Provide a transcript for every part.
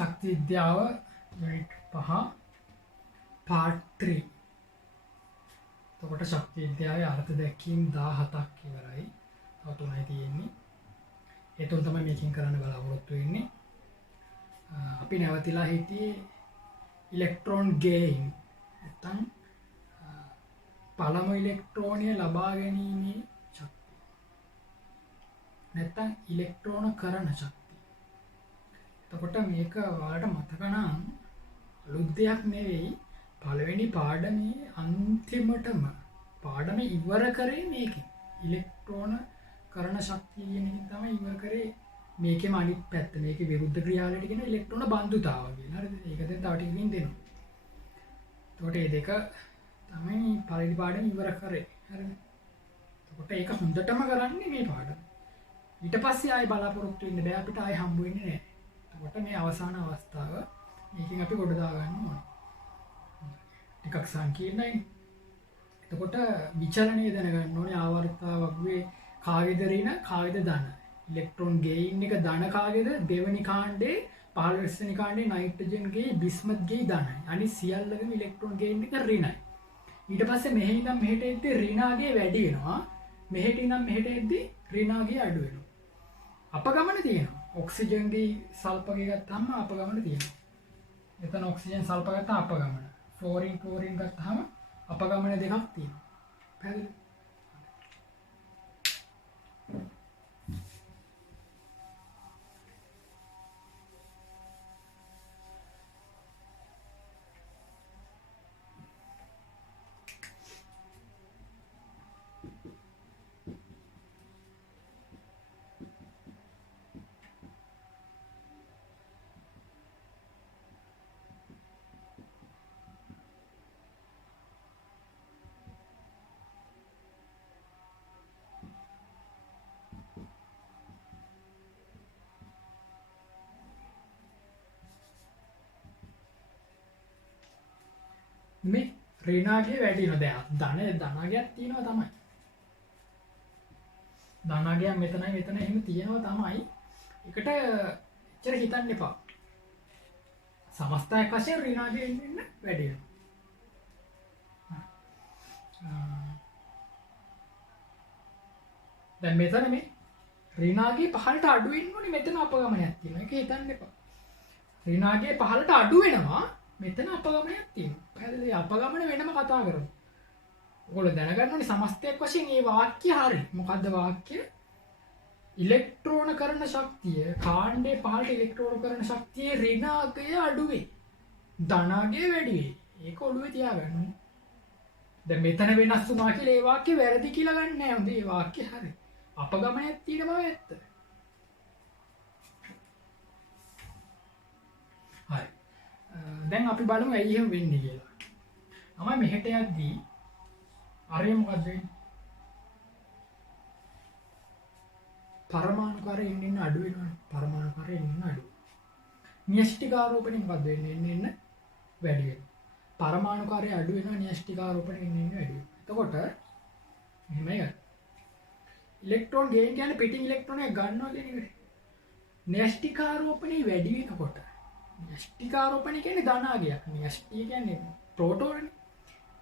ශක්ති විද්‍යාව unit 5 part 3. එතකොට ශක්ති විද්‍යාවේ අර්ථ දැක්වීම් 17ක් ඉවරයි. තව 3යි තියෙන්නේ. ඒ තුන තමයි මේකෙන් කරන්න බලාපොරොත්තු වෙන්නේ. අපි නැවතිලා හිටියේ ඉලෙක්ට්‍රෝන ගේයින්. නැත්නම් පළමු ඉලෙක්ට්‍රෝනය ලබා ගැනීමේ ශක්තිය. නැත්නම් ඉලෙක්ට්‍රෝන කරන ශක්තිය. එතකොට මේක ඔයාලට මතක නම් අලුත් දෙයක් නෙවෙයි. පළවෙනි පාඩමේ අන්තිමටම පාඩම ඉවර කරේ මේකෙන්. ඉලෙක්ට්‍රෝන කරන ශක්තිය කියන එක තමයි ඉවර කරේ. මේකෙම අනිත් පැත්ත මේකේ විරුද්ධ ක්‍රියාවලට කියන ඉලෙක්ට්‍රෝන බන්ධුතාව කියන. හරිද? ඒක දැන් තව ටිකකින් දෙනවා. එතකොට මේ දෙක තමයි පළවෙනි පාඩම ඉවර කරේ. හරිද? එතකොට ඒක හොඳටම කරන්නේ මේ පාඩම. ඊට පස්සේ ආයෙ බලාපොරොත්තු වෙන්න බෑ අපිට ආයෙ හම්බ වෙන්නේ නැහැ. එතකොට මේ අවසාන අවස්ථාව මේකෙන් අපි ගොඩ දා ගන්න ඕනේ. ටිකක් සංකීර්ණයි. එතකොට විචලනය දැනගන්න ඕනේ ආවර්තාවක් වේ කාගේද ඍණ කාගේද ධන. ඉලෙක්ට්‍රෝන ගේයින් එක ධන කාගේද දෙවෙනි කාණ්ඩේ 15 වෙනි කාණ්ඩේ නයිට්‍රජන් ගේ බිස්මත් ගේ ධනයි. අනිත් සියල්ලගේම ඉලෙක්ට්‍රෝන ගේයින් එක ඍණයි. ඊට පස්සේ මෙහෙ ඉඳන් මෙහෙට එද්දී ඍණාගේ වැඩි වෙනවා. මෙහෙට ඉඳන් මෙහෙට එද්දී ඍණාගේ අඩු වෙනවා. අපගමන තියෙනවා. ඔක්සිජන්ගේ සල්පගේ ගත්තාම අපගමන තියෙනවා. එතන ඔක්සිජන් සල්ප ගත්තා අපගමන. ෆ්ලෝරින් ක්ලෝරින් ගත්තාම අපගමන දෙකක් තියෙනවා. පැහැදිලිද? මේ ඍණාගේ වැඩි වෙනවා. දැන් ධනාගයක් තියෙනවා තමයි. ධනාගයක් මෙතන එහෙම තියෙනවා තමයි. ඒකට එච්චර හිතන්න එපා. සමස්තයක් වශයෙන් ඍණාගේ එන්න වැඩි වෙනවා. දැන් මෙතන මේ ඍණාගේ පහළට අඩු වෙන්න ඕනේ. මෙතන අපගමනයක් තියෙනවා. ඒක හිතන්න එපා. ඍණාගේ පහළට අඩු වෙනවා. මෙතන අපගමනයක් තියෙනවා. පැහැදිලිද? අපගමන වෙනම කතා කරමු. ඔයගොල්ලෝ දැනගන්න ඕනේ සමස්තයක් වශයෙන් මේ වාක්‍ය හරි. මොකද්ද වාක්‍ය? ඉලෙක්ට්‍රෝන කරන ශක්තිය කාණ්ඩේ පහළට ඉලෙක්ට්‍රෝන කරන ශක්තියේ ඍණාගය අඩු වේ. ධනාගය වැඩි වේ. ඒක ඔළුවේ තියාගන්න ඕනේ. දැන් මෙතන වෙනස් වුණා කියලා ඒ වාක්‍ය වැරදි කියලා ගන්න නෑ. හොඳ ඒ වාක්‍ය හරි. අපගමනයක් තියෙන බව ඇත්ත. හරි. දැන් අපි බලමු ඇයි එහෙම වෙන්නේ කියලා. තමයි මෙහෙට යද්දී අරේ මොකද වෙන්නේ? පරමාණුකාරය එන්න අඩු වෙනවනේ. පරමාණුකාරය එන්න අඩු. න්‍යෂ්ටිකාරෝපණය මොකද වෙන්නේ? එන්න වැඩි වෙනවා. පරමාණුකාරය අඩු වෙනවා න්‍යෂ්ටිකාරෝපණය එන්න වැඩි වෙනවා. එතකොට මෙහෙමයි ගන්න. ඉලෙක්ට්‍රෝන ගේයින් කියන්නේ පිටින් ඉලෙක්ට්‍රෝනයක් ගන්නවා කියන එක. න්‍යෂ්ටිකාරෝපණය වැඩි වෙනකොට න්‍යෂ්ටිකාරෝපණය කියන්නේ ධනාගයක්. න්‍යෂ්ටි කියන්නේ ප්‍රෝටෝනනේ.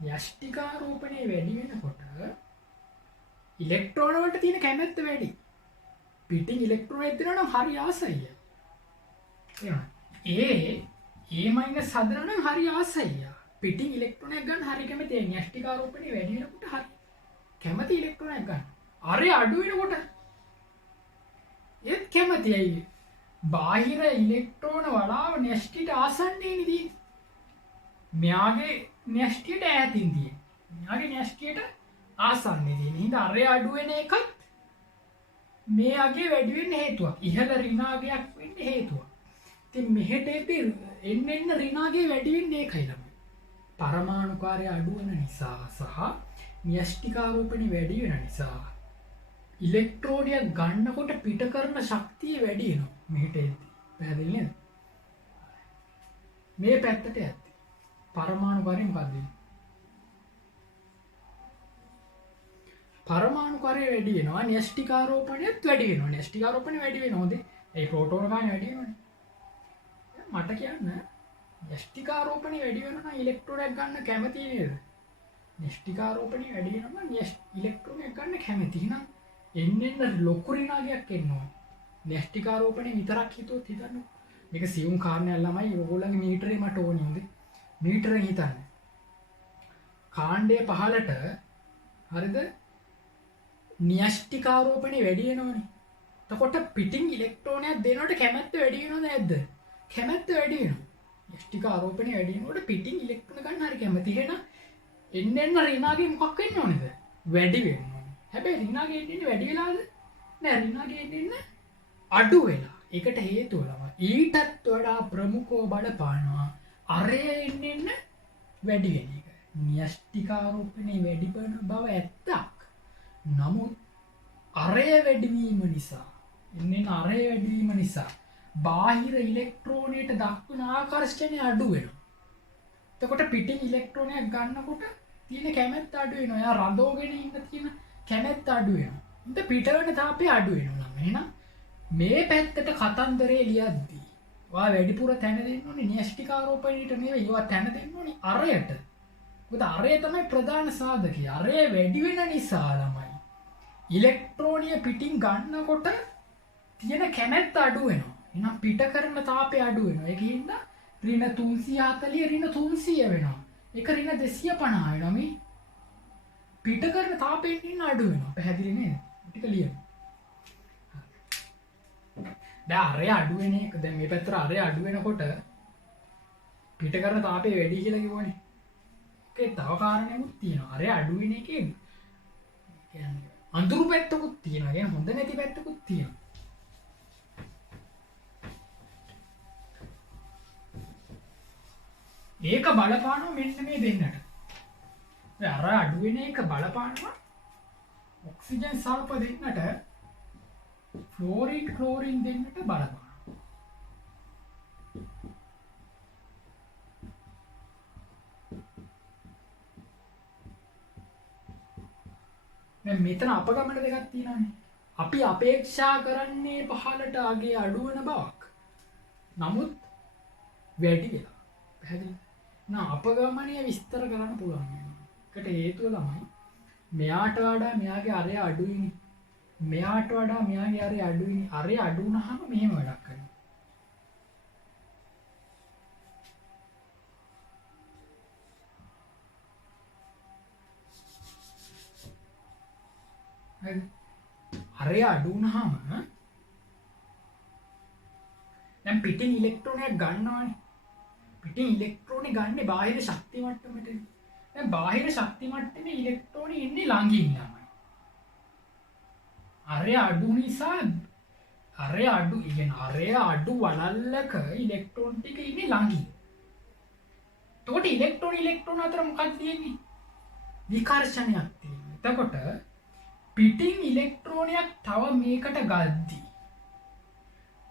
න්‍යෂ්ටිකාරෝපණය වැඩි වෙනකොට ඉලෙක්ට්‍රෝන වලට තියෙන කැමැත්ත වැඩි. පිටින් ඉලෙක්ට්‍රෝනයක් දෙනවා නම් හරි ආසයි. එහෙනම් හදනවා නම් හරි ආසයි. පිටින් ඉලෙක්ට්‍රෝනයක් ගන්න හරි කැමතියි. න්‍යෂ්ටිකාරෝපණය වැඩි වෙනකොට හරි කැමති ඉලෙක්ට්‍රෝනයක් ගන්න. අරේ අඩු වෙනකොට ඒත් කැමතියි. බාහිර ඉලෙක්ට්‍රෝන වඩා න්‍යෂ්ටිට ආසන්නේනේ තියෙන්නේ. මෙයාගේ න්‍යෂ්ටියට ඈතින් තියෙන්නේ. මෙයාගේ න්‍යෂ්ටියට ආසන්නේ තියෙන්නේ. හින්දා අරේ අඩු වෙන එකත් මෙයාගේ වැඩි වෙන්න හේතුවක්. ඉහළ ඍණාගයක් වෙන්න හේතුවක්. ඉතින් මෙහෙට එන්න ඍණාගේ වැඩි වෙන්නේ ඒකයි ළමයි. පරමාණුකාරය අඩු වෙන නිසා සහ න්‍යෂ්ටිකාරෝපණය වැඩි වෙන නිසා ඉලෙක්ට්‍රෝනයක් ගන්නකොට පිට කරන ශක්තිය වැඩි වෙනවා. මෙහෙට එද්දී. පැහැදිලි නේද? මේ පැත්තට යද්දී පරමාණුකාරය මොකද වෙන්නේ? පරමාණුකාරය වැඩි වෙනවා. න්‍යෂ්ටිකාරෝපණයත් වැඩි වෙනවා. න්‍යෂ්ටිකාරෝපණය වැඩි වෙනවද? ඒ ප්‍රෝටෝන ගාන වැඩි වෙනවනේ. මට කියන්න න්‍යෂ්ටිකාරෝපණය වැඩි වෙනවා නම් ඉලෙක්ට්‍රෝනයක් ගන්න කැමති නේද? න්‍යෂ්ටිකාරෝපණය වැඩි වෙනවා නම් ඉලෙක්ට්‍රෝනයක් ගන්න කැමති. නම් එන්න ලොකු ඍණාගයක් එනවා. න්‍යෂ්ටිකාරෝපණය විතරක් හිතුවොත් හිතන්න. මේක සියුම් කාරණයක් ළමයි. ඕගොල්ලන්ගේ මීටරේ මට ඕනේ හොඳේ. මීටරෙන් හිතන්න. කාණ්ඩය පහලට හරිද? න්‍යෂ්ටිකාරෝපණය වැඩි වෙනවනේ. එතකොට පිටින් ඉලෙක්ට්‍රෝනයක් දෙනකොට කැමැත්ත වැඩි වෙනවද නැද්ද? කැමැත්ත වැඩි වෙනවා. න්‍යෂ්ටිකාරෝපණය වැඩි වෙනකොට පිටින් ඉලෙක්ට්‍රෝන ගන්න හරි කැමති. එහෙනම් එන්න ඍණාගේ මොකක් වෙන්න ඕනේද? වැඩි වෙන්න ඕනේ. හැබැයි ඍණාගේ එන්නේ වැඩි වෙලාද? නෑ ඍණාගේ එන්නේ අඩු වෙලා. ඒකට හේතුව ළමයි ඊටත් වඩා ප්‍රමුඛව බලපානවා අරය එන්න වැඩි වෙන එක. න්‍යෂ්ටිකාරෝපණය වැඩි වෙන බව ඇත්තක්. නමුත් අරය වැඩිවීම නිසා එන්න අරය වැඩිවීම නිසා බාහිර ඉලෙක්ට්‍රෝනයට දක්වන ආකර්ෂණය අඩු වෙනවා. එතකොට පිටින් ඉලෙක්ට්‍රෝනයක් ගන්නකොට තියෙන කැමැත්ත අඩු වෙනවා. එයා රඳෝගෙන ඉන්න තියෙන කැමැත්ත අඩු වෙනවා. ඉතින් පිටවෙන තාපය අඩු වෙනවා. එහෙනම් මේ පැත්තට කතන්දරේ ලියද්දී ඔයා වැඩිපුර තැන දෙන්න ඕනේ න්‍යෂ්ටිකාරෝපණයට නෙවෙයි. ඔයා තැන දෙන්න ඕනේ අරයට. මොකද අරය තමයි ප්‍රධාන සාධකය. අරය වැඩි වෙන නිසා ළමයි ඉලෙක්ට්‍රෝනිය පිටින් ගන්නකොට තියෙන කැමැත්ත අඩු වෙනවා. එහෙනම් පිට කරන තාපය අඩු වෙනවා. ඒකින්ද ඍණ 340 ඍණ 300 වෙනවා. ඒක ඍණ 250 වෙනවා. මේ පිට කරන තාපයෙන් ඉන්න අඩු වෙනවා. පැහැදිලි නේද? ටික ලියන්න. දැන් අරය අඩු වෙන එක දැන් මේ පැත්තට අරය අඩු වෙනකොට පිට කරන තාපය වැඩි කියලා කිව්වනේ. ඒකේ තව කාරණයක් තියෙනවා. අරය අඩු වෙන එකේ කියන්නේ අඳුරු පැත්තකුත් තියෙනවා. කියන්නේ හොඳ නැති පැත්තකුත් තියෙනවා. ඒක බලපානවා මෙන්න මේ දෙන්නට. දැන් අර අඩු වෙන එක බලපානවා ඔක්සිජන් සල්ප දෙන්නට ෆ්ලෝරින් ක්ලෝරින් දෙන්නට බලපානවා. දැන් මෙතන අපගමන දෙකක් තියෙනවානේ. අපි අපේක්ෂා කරන්නේ පහළට අගේ අඩු වෙන බවක්. නමුත් වැඩි වෙලා. පැහැදිලිද? නා අපගමනය විස්තර කරන්න පුළුවන්. ඒකට හේතුව ළමයි මෙයාට වඩා මෙයාගේ අරය අඩුයිනේ. මෙයාට වඩා මෙයාගේ අරය අඩුයිනේ. අරය අඩු වුණාම මෙහෙම වැඩක් කරනවා. හරි. අරය අඩු වුණාම දැන් පිටින් ඉලෙක්ට්‍රෝනයක් ගන්නවානේ. පිටින් ඉලෙක්ට්‍රෝනේ ගන්නේ බාහිර ශක්ති මට්ටමට. දැන් බාහිර ශක්ති මට්ටමේ ඉලෙක්ට්‍රෝනේ ඉන්නේ ළඟින් ළමයි. අරය අඩු නිසා අරය අඩු වලල්ලක ඉලෙක්ට්‍රෝන ටික ඉන්නේ ළඟින්. එතකොට ඉලෙක්ට්‍රෝන අතර මොකක්ද තියෙන්නේ? විකර්ෂණයක් තියෙනවා. එතකොට පිටින් ඉලෙක්ට්‍රෝනයක් තව මේකට ගද්දී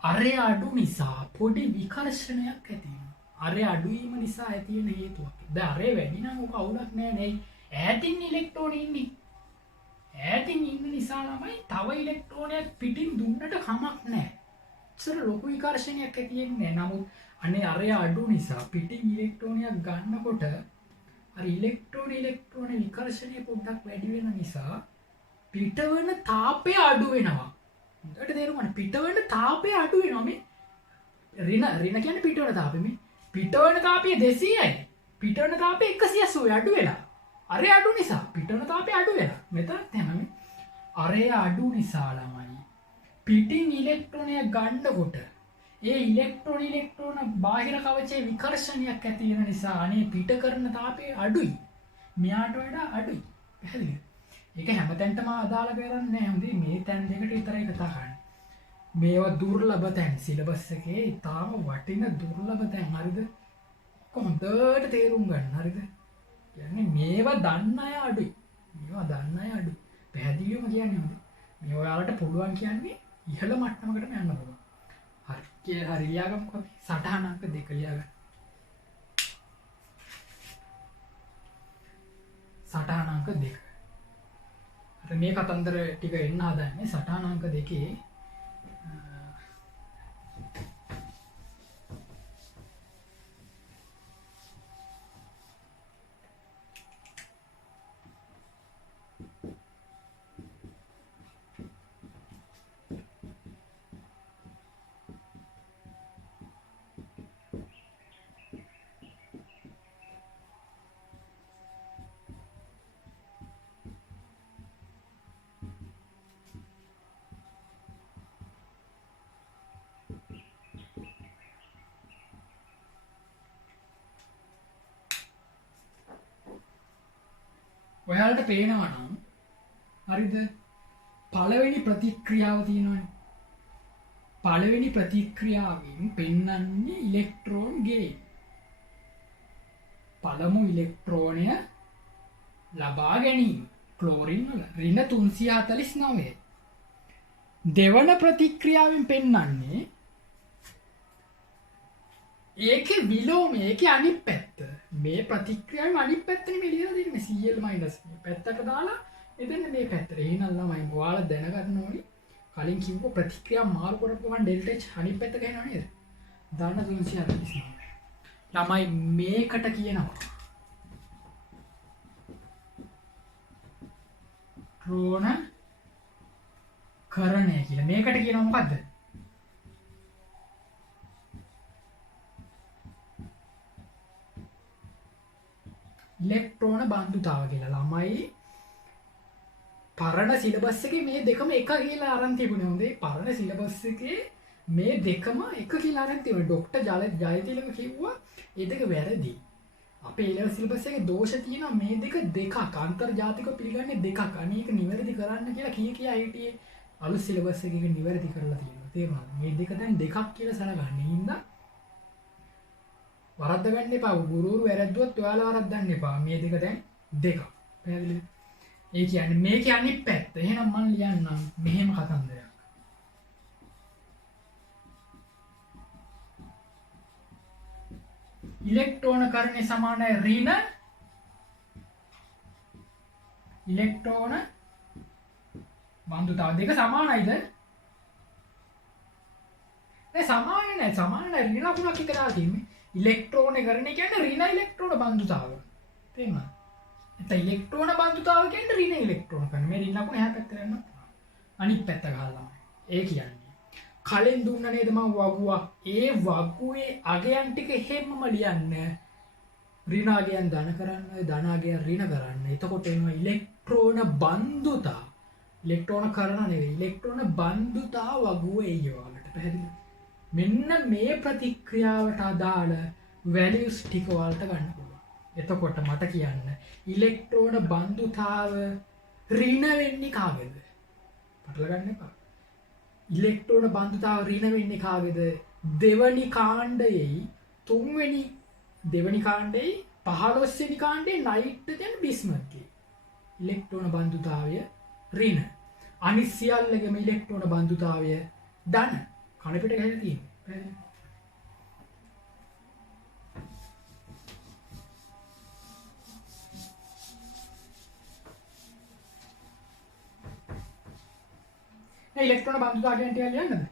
අරය අඩු නිසා පොඩි විකර්ෂණයක් ඇති වෙනවා. අරය අඩු වීම නිසා ඇති වෙන හේතුවක්. දැන් අරය වැඩි නම් ඔක අවුලක් නෑ නේ. ඈතින් ඉලෙක්ට්‍රෝන ඉන්නේ. ඈතින් ඉන්න නිසා ළමයි තව ඉලෙක්ට්‍රෝනයක් පිටින් දුන්නට කමක් නෑ. ඒතර ලොකු විකර්ෂණයක් ඇති වෙන්නේ නෑ. නමුත් අනේ අරය අඩු නිසා පිටින් ඉලෙක්ට්‍රෝනයක් ගන්නකොට අර ඉලෙක්ට්‍රෝන විකර්ෂණය පොඩ්ඩක් වැඩි වෙන නිසා පිටවන තාපය අඩු වෙනවා. හොඳට තේරුම් පිටවන තාපය අඩු වෙනවා. මේ ඍණ කියන්නේ පිටවන තාපය. මේ පිටවන තාපය 200යි. පිටවන තාපය 180 අඩු වෙලා. අරය අඩු නිසා පිටවන තාපය අඩු වෙලා. මෙතන තමයි අරය අඩු නිසා ළමයි පිටින් ඉලෙක්ට්‍රෝනයක් ගන්නකොට ඒ ඉලෙක්ට්‍රෝන බාහිර කවචයේ විකර්ෂණයක් ඇති වෙන නිසා අනේ පිට කරන තාපය අඩුයි. මෙයාට වඩා අඩුයි. පැහැදිලිද? ඒක හැමතැනටම අදාළ කරන්නේ නැහැ. හොඳේ මේ තැන් දෙකට විතරයි කතා කරන්නේ. මේවා දුර්ලභ තැන් සිලබස් එකේ ඉතාම වටින දුර්ලභ තැන්. හරිද? කොහොමද තේරුම් ගන්න? හරිද? කියන්නේ මේවා දන්න අය අඩුයි. මේවා දන්න අය අඩුයි. පැහැදිලිවම කියන්නේ හොඳ. මේ ඔයාලට පුළුවන් කියන්නේ ඉහළ මට්ටමකට යන්න පුළුවන්. හරි. හරි ලියාගමුකෝ අපි. සටහන අංක 2 ලියාගන්න. සටහන අංක 2. මේ කතන්දර ටික එන්න හදන්නේ සටහන අංක 2 ඔයාලට පේනවා නම් හරිද පළවෙනි ප්‍රතික්‍රියාව තියෙනවනේ පළවෙනි ප්‍රතික්‍රියාවෙන් පෙන්වන්නේ ඉලෙක්ට්‍රෝන ගේ පළමු ඉලෙක්ට්‍රෝනය ලබා ගැනීම ක්ලෝරින් වල ඍණ 349 දෙවන ප්‍රතික්‍රියාවෙන් පෙන්වන්නේ ඒකේ විලෝමය ඒකේ අනිත් පැත්ත මේ ප්‍රතික්‍රියාවේ අනිත් පැත්තනේ මේ ලියලා දෙන්නේ Cl- පැත්තට දාලා එතන මේ පැත්තට එහෙනම් ළමයි ඔයාලා දැනගන්න ඕනි කලින් කිව්ව ප්‍රතික්‍රියා මාරු කරපු ගමන් ඩෙල්ටා H අනිත් පැත්ත ගහනවා නේද දාන්න 349 ළමයි මේකට කියනවා ක්‍රෝණ කරණය කියලා මේකට කියනවා මොකද්ද ඉලෙක්ට්‍රෝන බන්ධුතාව කියලා ළමයි පරණ සිලබස් එකේ මේ දෙකම එක කියලා අරන් තිබුණේ හොඳේ පරණ සිලබස් එකේ මේ දෙකම එක කියලා අරන් තිබුණේ ડોක්ටර් ජයතිලක කිව්වා ඒ දෙක වැරදි අපේ A level සිලබස් එකේ දෝෂ තියෙනවා මේ දෙක අන්තර්ජාතිකව පිළිගන්නේ දෙකක් අනේක නිවැරදි කරන්න කියලා කියා හිටියේ අලුත් සිලබස් එකක නිවැරදි කරලා තියෙනවා තේරුණාද මේ දෙක දැන් දෙකක් කියලා සලකන්නේ හින්දා වරද්ද ගන්න එපා ගුරුවරු වැරද්දුවත් ඔයාලා වරද්දන්න එපා මේ දෙක දැන් දෙකක් පැහැදිලිද ඒ කියන්නේ මේකේ අනිත් පැත්ත එහෙනම් මම ලියන්නම් මෙහෙම කතන්දරයක් ඉලෙක්ට්‍රෝන කරණය සමානයි ඍණ ඉලෙක්ට්‍රෝන බන්ධුතාව දෙක සමානයිද සමාන නැහැ ඍණ ලකුණක් එක දාලා තියෙන්නේ ඉලෙක්ට්‍රෝන කරණය කියන්නේ ඍණ ඉලෙක්ට්‍රෝන බන්ධුතාව තේරුණාද එතන ඉලෙක්ට්‍රෝන බන්ධුතාව කියන්නේ ඍණ ඉලෙක්ට්‍රෝන කරන මේ ඍණ ලකුණ එහා පැත්තට යනවා අනිත් පැත්ත ගහලා ඒ කියන්නේ කලින් දුන්න නේද මම වගුවක් ඒ වගුවේ අගයන් ටික හැමම ලියන්න ඍණ අගයන් ධන කරන්න ධන අගයන් ඍණ කරන්න එතකොට එනවා ඉලෙක්ට්‍රෝන බන්ධුතා ඉලෙක්ට්‍රෝන කරන නෙවෙයි ඉලෙක්ට්‍රෝන බන්ධුතා වගුවේ ඒවලට පැහැදිලිද මෙන්න මේ ප්‍රතික්‍රියාවට අදාළ වැලියුස් ටික වලට ගන්න පුළුවන්. එතකොට මට කියන්න ඉලෙක්ට්‍රෝන බන්ධුතාව ඍණ වෙන්නේ කාගේද? පටල ගන්න එපා. ඉලෙක්ට්‍රෝන බන්ධුතාව ඍණ වෙන්නේ කාගේද? දෙවනි කාණ්ඩයේ දෙවනි කාණ්ඩයේ 15 වෙනි කාණ්ඩයේ නයිට්‍රජන් බිස්මත්ගේ ඉලෙක්ට්‍රෝන බන්ධුතාවය ඍණ. අනිත් සියල්ලගේම ඉලෙක්ට්‍රෝන බන්ධුතාවය ධන. කණ පිට ගහලා තියෙන්නේ. ඒ ඉලෙක්ට්‍රෝන බන්ධුතාව ගැන ටිකක් ලියන්නද?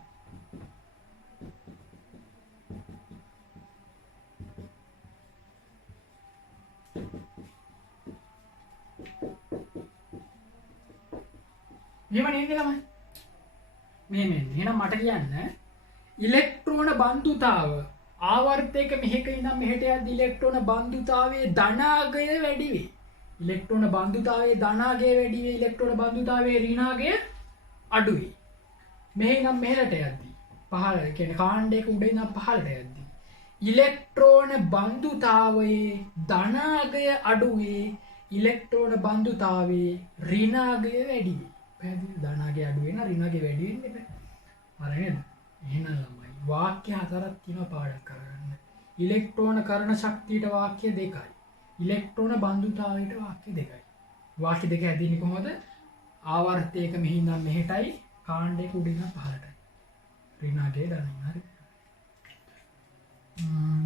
මෙහෙම නේද ළමයි? මෙහෙම එන්නේ. එහෙනම් මට කියන්න ඉලෙක්ට්‍රෝන බන්ධුතාව ආවර්තයක මෙහෙක ඉඳන් මෙහෙට යද්දි ඉලෙක්ට්‍රෝන බන්ධුතාවයේ ධනාගය වැඩි වෙයි. ඉලෙක්ට්‍රෝන බන්ධුතාවයේ ධනාගය වැඩි වෙයි ඉලෙක්ට්‍රෝන බන්ධුතාවයේ ඍණාගය අඩු වෙයි. මෙහෙ ඉඳන් මෙහෙට යද්දි පහළ කියන්නේ කාණ්ඩයක උඩ ඉඳන් පහළට යද්දි ඉලෙක්ට්‍රෝන බන්ධුතාවයේ ධනාගය අඩු වෙයි ඉලෙක්ට්‍රෝන බන්ධුතාවයේ ඍණාගය වැඩි වෙයි. පැහැදිලිද? ධනාගය අඩු වෙන ඍණාගය වැඩි වෙන්නේ නැහැ. හරිද? එහෙනම් ළමයි වාක්‍ය හතරක් තියෙනවා පාඩම් කරගන්න. ඉලෙක්ට්‍රෝන කරන ශක්තියට වාක්‍ය දෙකයි. ඉලෙක්ට්‍රෝන බන්ධුතාවයට වාක්‍ය දෙකයි. වාක්‍ය දෙක හැදෙන්නේ කොහොමද? ආවර්තයක මෙහි ඉඳන් මෙහෙටයි කාණ්ඩයක උඩින් ඉඳන් පහළටයි. ඍණාගය ධනයි. හරි.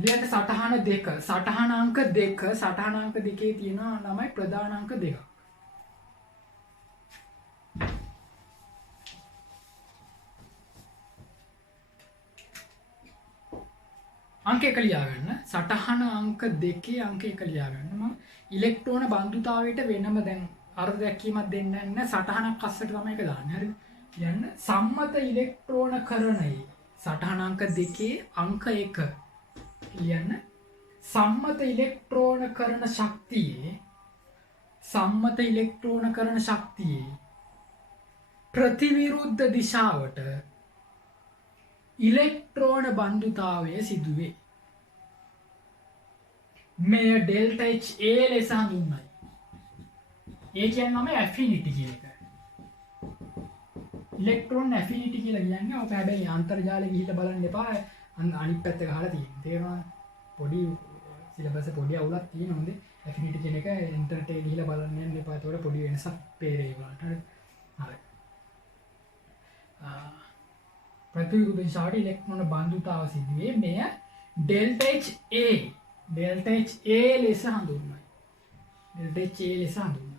ලියන්න සටහන දෙක. සටහන අංක දෙක. සටහන අංක දෙකේ තියෙනවා ළමයි ප්‍රධාන අංක දෙකක්. अंक एक लियागන්න සටහන අංක 2 අංක 1 ලියාගන්න මම ඉලෙක්ට්‍රෝන බන්ධුතාවයට වෙනම දැන් අර්ධ දැක්වීමක් දෙන්න නැහැ සටහනක් අස්සට තමයි ඒක දාන්නේ හරිද යන්න සම්මත ඉලෙක්ට්‍රෝනකරණයේ සටහන අංක 2 අංක 1 ලියන්න සම්මත ඉලෙක්ට්‍රෝනකරණ ශක්තියේ ප්‍රතිවිරුද්ධ දිශාවට ඉලෙක්ට්‍රෝන බන්ධුතාවය සිදුවේ මෙය ඩෙල්ටා H A ලෙස හඳුන්වයි ඒ කියන්නේ ඇෆිනිටි කියන එක ඉලෙක්ට්‍රෝන ඇෆිනිටි කියලා කියන්නේ ඔක හැබැයි අන්තර්ජාලෙ ගිහිල්ලා බලන්න එපා අනිත් පැත්ත ගහලා තියෙනවා තේරෙනවද පොඩි සිලබස් පොඩි අවුලක් තියෙන හොඳේ ඇෆිනිටි කියන එක ඉන්ටර්නෙට් එකේ ගිහිල්ලා බලන්න යන්න එපා ඒතකොට පොඩි වෙනසක් පේරේ වලට හරි ප්‍රතිවිරුද්ධ දිශාවට ඉලෙක්ට්‍රෝන බන්ධුතාව සිදුවේ මෙය ඩෙල්ටා H A ලෙස හඳුන්වයි ඩෙල්ටා H A ලෙස හඳුන්වයි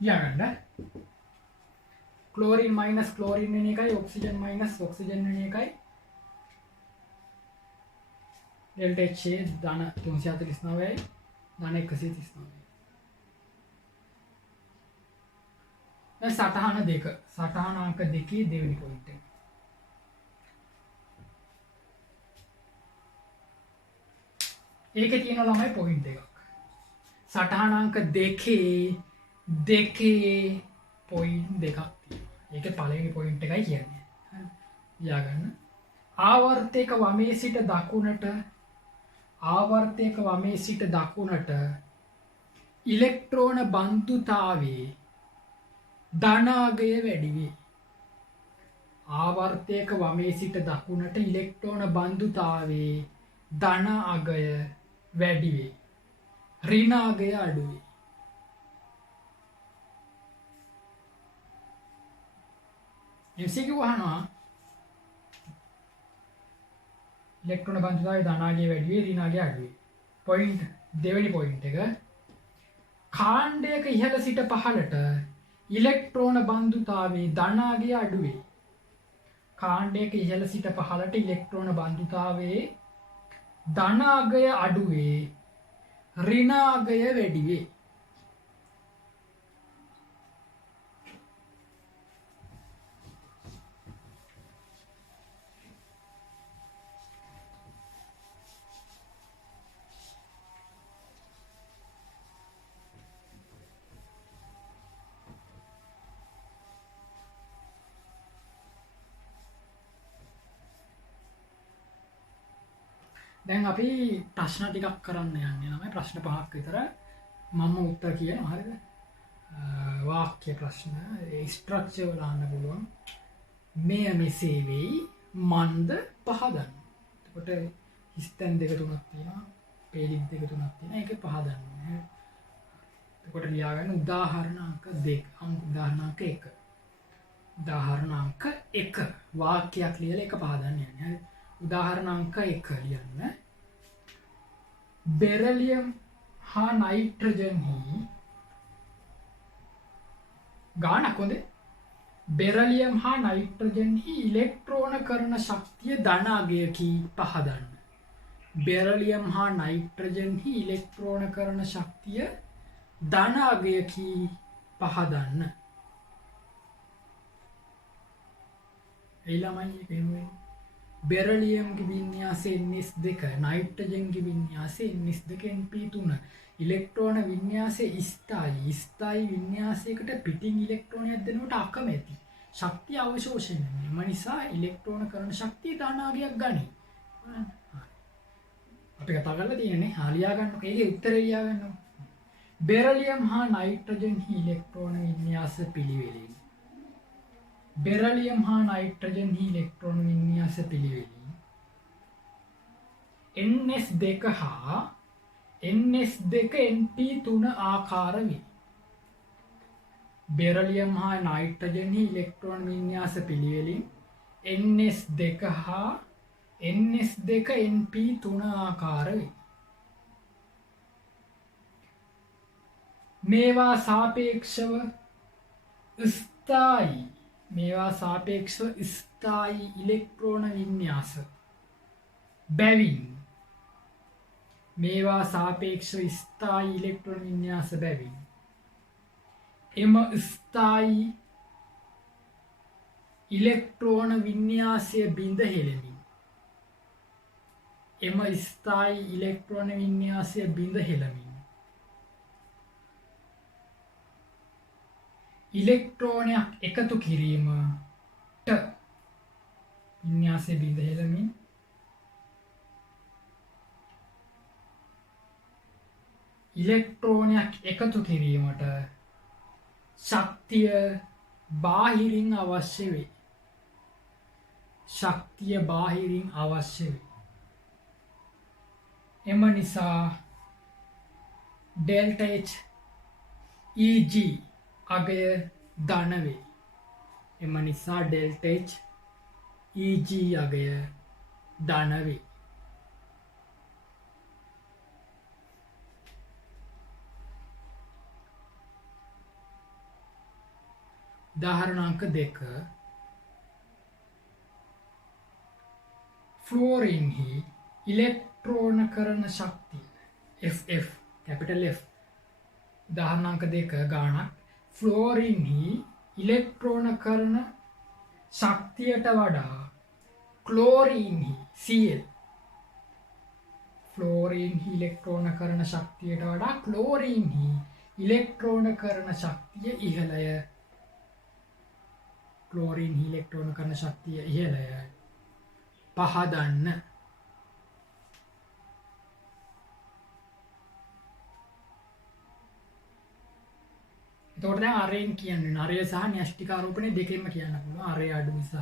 ලියාගන්න ක්ලෝරින් මයිනස් ක්ලෝරින් වෙන එකයි ඔක්සිජන් මයිනස් ඔක්සිජන් වෙන එකයි ඩෙල්ටා H A ධන 349යි ධන 139යි දැන් සටහන දෙක සටහන අංක 2 දෙවෙනි පොයින්ට් එක ඒකේ තියෙන ළමයි පොයින්ට් එකක් සටහන අංක 2 පොයින්ට් දෙකක් තියෙනවා ඒකේ පළවෙනි පොයින්ට් එකයි කියන්නේ හරි ලියාගන්න ආවර්තයක වමේ සිට දකුණට ඉලෙක්ට්‍රෝන බන්ධුතාවයේ ධනාගය වැඩි වේ ආවර්තයක වමේ සිට දකුණට ඉලෙක්ට්‍රෝන බන්ධුතාවයේ ධනාගය වැඩි වේ ඍණාගය අඩු වේ MCQ වහනවා ඉලෙක්ට්‍රෝන බන්ධුතාවයේ ධනාගය වැඩි වේ ඍණාගය අඩු වේ පොයින්ට් දෙවෙනි පොයින්ට් එක කාණ්ඩයක ඉහළ සිට පහළට ඉලෙක්ට්‍රෝන බන්ධුතාවයේ ධනාගය අඩු වේ කාණ්ඩයක ඉහළ සිට පහළට ඉලෙක්ට්‍රෝන බන්ධුතාවයේ ධනාගය අඩු වේ ඍණාගය වැඩි වේ දැන් අපි ප්‍රශ්න ටිකක් කරන්න යන්නේ ළමයි ප්‍රශ්න 5ක් විතර මම උත්තර කියනවා හරිද වාක්‍ය ප්‍රශ්න ඒ ස්ට්‍රක්චර් වල අහන්න පුළුවන් මෙය මෙසේ වෙයි මන්ද පහදන්න එතකොට හිස්තැන් දෙක තුනක් තියෙනවා පේලික් දෙක තුනක් තියෙනවා ඒකේ පහදන්න එතකොට ලියාගන්න උදාහරණ අංක 2 උදාහරණ අංක 1 උදාහරණ අංක 1 වාක්‍යයක් ලියලා ඒක පහදන්න යන්නේ හරි උදාහරණ අංක 1 ලියන්න බෙරිලියම් හා නයිට්‍රජන් හි ගානක් හොඳේ බෙරිලියම් හා නයිට්‍රජන් හි ඉලෙක්ට්‍රෝනකරණ ශක්තිය ධනාගයකි පහදන්න බෙරිලියම් හා නයිට්‍රජන් හි ඉලෙක්ට්‍රෝනකරණ ශක්තිය ධනාගයකි පහදන්න ඒ ළමයි පෙන්වෙන්නේ බෙරිලියම්ගේ වින්‍යාසය NS2 නයිට්‍රජන්ගේ වින්‍යාසය NS2 NP3 ඉලෙක්ට්‍රෝන වින්‍යාසය ස්ථායී වින්‍යාසයකට පිටින් ඉලෙක්ට්‍රෝනයක් දෙනකොට අකමැති ශක්තිය අවශෝෂණය වෙනවා ඒ නිසා ඉලෙක්ට්‍රෝනකරණ ශක්තිය ධනාගයක් ගනී අපි කතා කරලා තියෙන්නේ ලියා ගන්න ඒකේ උත්තරේ ලියා ගන්නවා බෙරිලියම් හා නයිට්‍රජන් හි ඉලෙක්ට්‍රෝන වින්‍යාස පිළිවෙලින් බෙරිලියම් හා නයිට්‍රජන් හි ඉලෙක්ට්‍රෝන වින්‍යාස පිළිවෙලින් NS2 හා NS2 NP3 ආකාර වේ. බෙරලියම් හා නයිට්‍රජන් ඉලෙක්ට්‍රෝන වින්‍යාස පිළිවෙලින් NS2 හා NS2 NP3 ආකාර වේ. මේවා සාපේක්ෂව ස්ථායි ඉලෙක්ට්‍රෝන වින්‍යාස බැවින් එම ස්ථායි ඉලෙක්ට්‍රෝන වින්‍යාසය බිඳ හෙළමින් ඉලෙක්ට්‍රෝනයක් එකතු කිරීමට වින්‍යාසය බිඳ හෙළමින් ඉලෙක්ට්‍රෝනයක් එකතු කිරීමට ශක්තිය බාහිරින් අවශ්‍ය වේ. එම නිසා ΔH Eg අගය ධන වේ. උදාහරණාංක 2 ෆ්ලෝරින්හි ඉලෙක්ට්‍රෝනකරණ ශක්තිය FF capital F. උදාහරණාංක 2 ගානක් ෆ්ලෝරින්හි ඉලෙක්ට්‍රෝනකරණ ශක්තියට වඩා ක්ලෝරින්හි Cl ෆ්ලෝරින්හි ඉලෙක්ට්‍රෝනකරණ ශක්තියට වඩා ක්ලෝරින්හි ඉලෙක්ට්‍රෝනකරණ ශක්තිය ඉහළය. පහදන්න. එතකොට දැන් අරයෙන් කියන්නේ නරය සහ න්‍යෂ්ටිකාරෝපණය දෙකෙන්ම කියන්න පුළුවන්. අරය අඩුයි සහ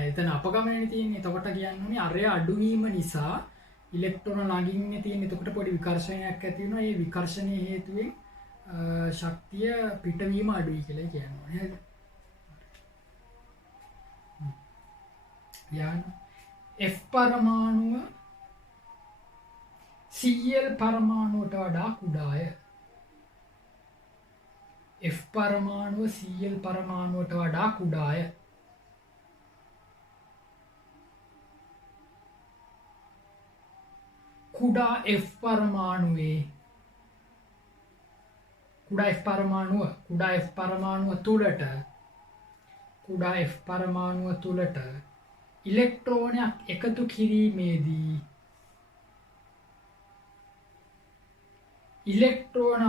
එතන අපගමනනේ තියෙන්නේ. එතකොට කියන්නේ අරය අඩුවීම නිසා ඉලෙක්ට්‍රෝන ළඟින් තියෙන එතකොට පොඩි විකර්ෂණයක් ඇති වෙනවා. ඒ විකර්ෂණයේ හේතුවෙන් ශක්තිය පිටවීම අඩුයි කියලා කියනවා නේද? F පරමාණුව Cl පරමාණුවට වඩා කුඩාය. කුඩා F පරමාණුව තුලට ඉලෙක්ට්‍රෝනයක් එකතු කිරීමේදී ඉලෙක්ට්‍රෝන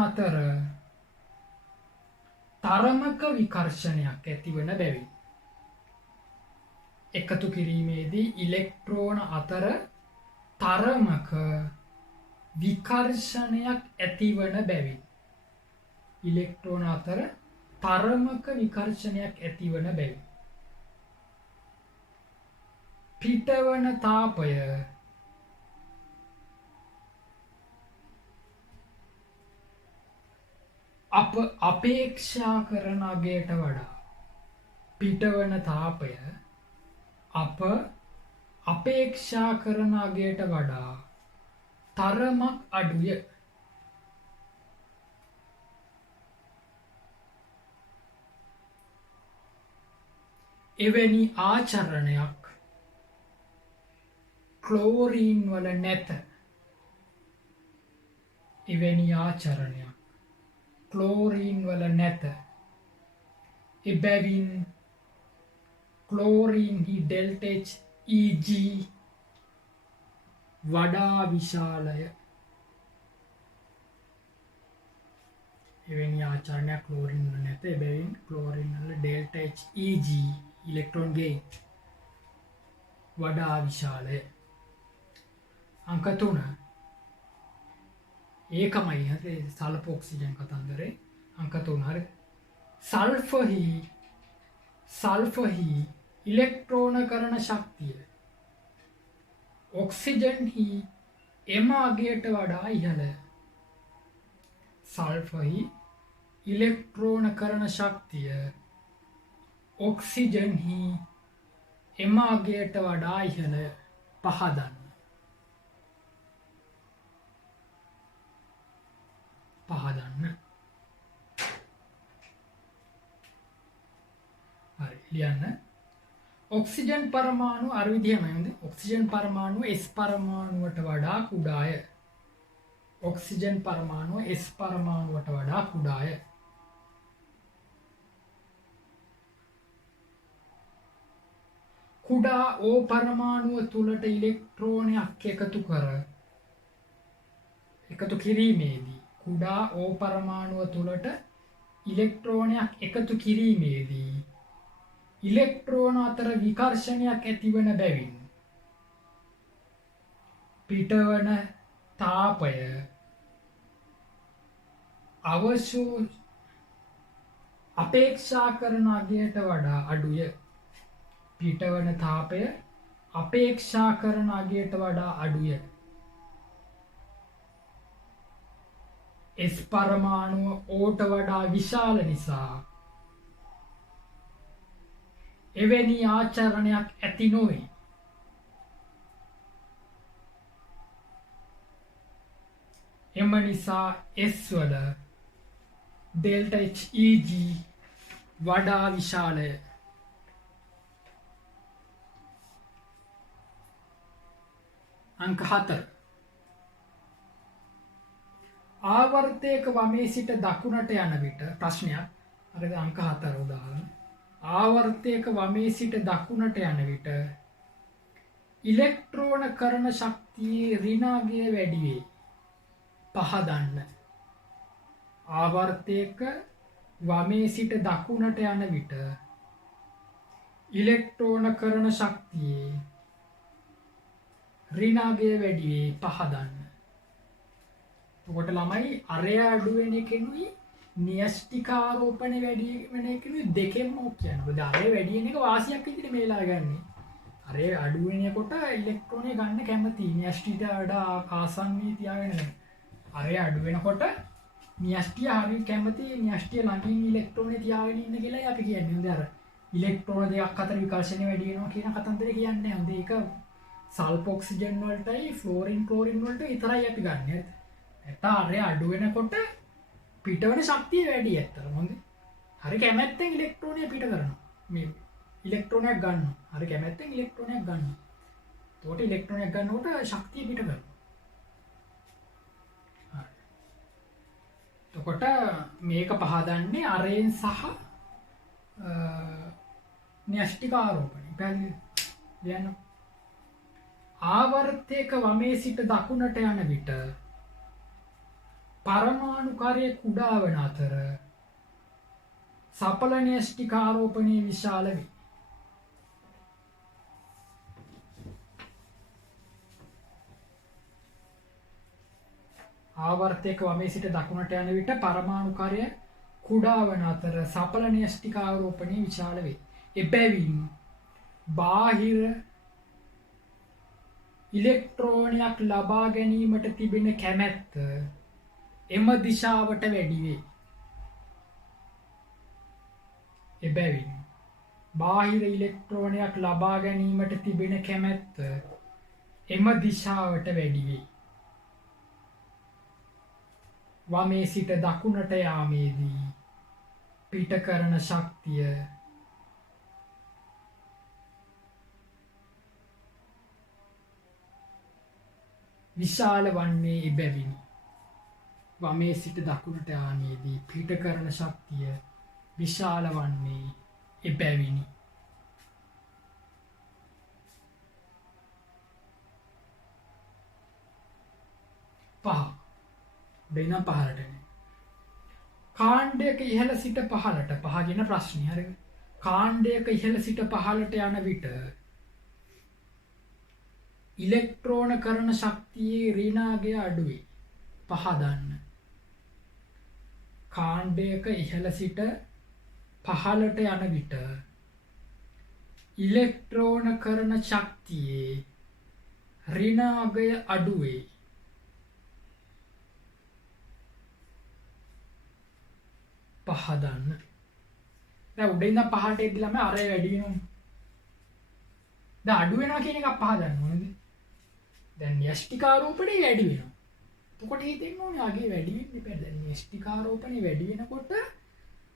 අතර තරමක විකර්ෂණයක් ඇතිවන බැවින් පිටවන තාපය අපේක්ෂා කරන අගයට වඩා තරමක් අඩුය. එවැනි ආචරණයක් ක්ලෝරින් වල නැත. එබැවින් ක්ලෝරින්හි ΔH Eg වඩා විශාලය. එවැනි ආචරණයක් ක්ලෝරින් වල නැත. එබැවින් ක්ලෝරින් වල ΔH Eg ඉලෙක්ට්‍රෝන ගේන් වඩා විශාලය. අංක 3 ඒකමයි හරි සල්ෆ ඔක්සිජන් කතන්දරේ. අංක 3 හරි. සල්ෆහි ඉලෙක්ට්‍රෝනකරණ ශක්තිය ඔක්සිජන්හි එම අගයට වඩා ඉහළය. සල්ෆහි ඉලෙක්ට්‍රෝන කරන ශක්තිය ඔක්සිජන්හි එම අගයට වඩා ඉහළ පහදන්න. හරි ලියන්න. ඔක්සිජන් පරමාණු අර විදිහමයි හොඳේ. ඔක්සිජන් පරමාණුව S පරමාණුවට වඩා කුඩාය. ඔක්සිජන් පරමාණුව S පරමාණුවට වඩා කුඩාය. කුඩා O පරමාණුව තුලට ඉලෙක්ට්‍රෝනයක් එකතු කිරීමේදී කුඩා O පරමාණුව තුලට ඉලෙක්ට්‍රෝනයක් එකතු කිරීමේදී ඉලෙක්ට්‍රෝන අතර විකර්ෂණයක් ඇතිවන බැවින් පිටවන තාපය අපේක්ෂා කරන අගයට වඩා අඩුය. පිටවන තාපය අපේක්ෂා කරන අගයට වඩා අඩුය. S පරමාණුව Oට වඩා විශාල නිසා එවැනි ආචරණයක් ඇති නොවේ. එම නිසා S වල ΔHEG වඩා විශාලය. අංක 4. ආවර්තයක වමේ සිට දකුණට යන විට ප්‍රශ්නයක්. අර අංක 4 උදාහරණ. ආවර්තයක වමේ සිට දකුණට යන විට ඉලෙක්ට්‍රෝන කරන ශක්තියේ ඍණාගය වැඩි වේ. පහදන්න. ආවර්තයක වමේ සිට දකුණට යන විට ඉලෙක්ට්‍රෝන කරන ශක්තියේ ඍණාගය වැඩි වේ. පහදන්න. එතකොට ළමයි අරය අඩු වෙන එකෙනුයි න්‍යෂ්ටිකාරෝපණ වැඩි වෙන එකෙනුයි දෙකෙන්ම ඔක් කියනවා. මොකද අරය වැඩි වෙන එක වාසියක් විදිහට මේලා ගන්නෙ. අරය අඩු වෙනකොට ඉලෙක්ට්‍රෝනය ගන්න කැමති. න්‍යෂ්ටිට වඩා ආසන්නී තියාගෙන නැහැ. අරය අඩු වෙනකොට න්‍යෂ්ටිය හරි කැමති න්‍යෂ්ටිය ළඟින් ඉලෙක්ට්‍රෝනය තියාගෙන ඉන්න කියලායි අපි කියන්නේ. හොඳ අර ඉලෙක්ට්‍රෝන දෙකක් අතර විකර්ෂණය වැඩි වෙනවා කියන කතන්දරේ කියන්නේ. හොඳ ඒක සල්ෆ ඔක්සිජන් වලටයි ෆ්ලෝරින් ක්ලෝරින් වලට විතරයි අපි ගන්නෙ. අරය අඩු වෙනකොට පිටවන ශක්තිය වැඩි ඇත්තටම. හොඳේ. හරි කැමැත්තෙන් ඉලෙක්ට්‍රෝනය පිට කරනවා. මේ ඉලෙක්ට්‍රෝනයක් ගන්නවා. හරි කැමැත්තෙන් ඉලෙක්ට්‍රෝනයක් ගන්නවා. එතකොට ඉලෙක්ට්‍රෝනයක් ගන්නකොට ශක්තිය පිට කරනවා. හරි. එතකොට මේක පහදන්නේ අරයෙන් සහ න්‍යෂ්ටික ආරෝපණය. පැහැදිලිද? ලියන්න. ආවර්තයක වමේ සිට දකුණට යන විට පරමාණුකාරය කුඩා වන අතර සඵල න්‍යෂ්ටික ආරෝපණය විශාල වේ. ආවර්තයක වමේ සිට දකුණට යන විට පරමාණුකාරය කුඩා වන අතර සඵල න්‍යෂ්ටික ආරෝපණය විශාල වේ. එබැවින් බාහිර ඉලෙක්ට්‍රෝනයක් ලබා ගැනීමට තිබෙන කැමැත්ත එම දිශාවට වැඩි වේ. එබැවින් බාහිර ඉලෙක්ට්‍රෝනයක් ලබා ගැනීමට තිබෙන කැමැත්ත එම දිශාවට වැඩි වේ. වමේ සිට දකුණට යාමේදී පිට කරන ශක්තිය විශාල වන්නේ එබැවිනි. වමේ සිට දකුණට යාමේදී පිට කරන ශක්තිය විශාල වන්නේ එබැවිනි. පහ දෙනම් පහලට කාණ්ඩයක ඉහළ සිට පහලට පහගෙන ප්‍රශ්නය. හරිද? කාණ්ඩයක ඉහළ සිට පහලට යන විට ඉලෙක්ට්‍රෝන කරන ශක්තියේ ඍණාගය අඩු වේ. පහදන්න. කාණ්ඩයක ඉහළ සිට පහලට යන විට ඉලෙක්ට්‍රෝන කරන ශක්තියේ ඍණාගය අඩු වේ. පහදන්න. දැන් උඩ ඉඳන් පහළට එද්දිලාම අරය වැඩි වෙනවා. දැන් අඩු වෙනවා කියන එක පහදන්න ඕනේද? දැන් න්‍යෂ්ටිකාරෝපණය වැඩි වෙනවා. එතකොට හිතෙන්න ඕනේ අගේ වැඩි වෙන්න එපා. දැන් න්‍යෂ්ටිකාරෝපණය වැඩි වෙනකොට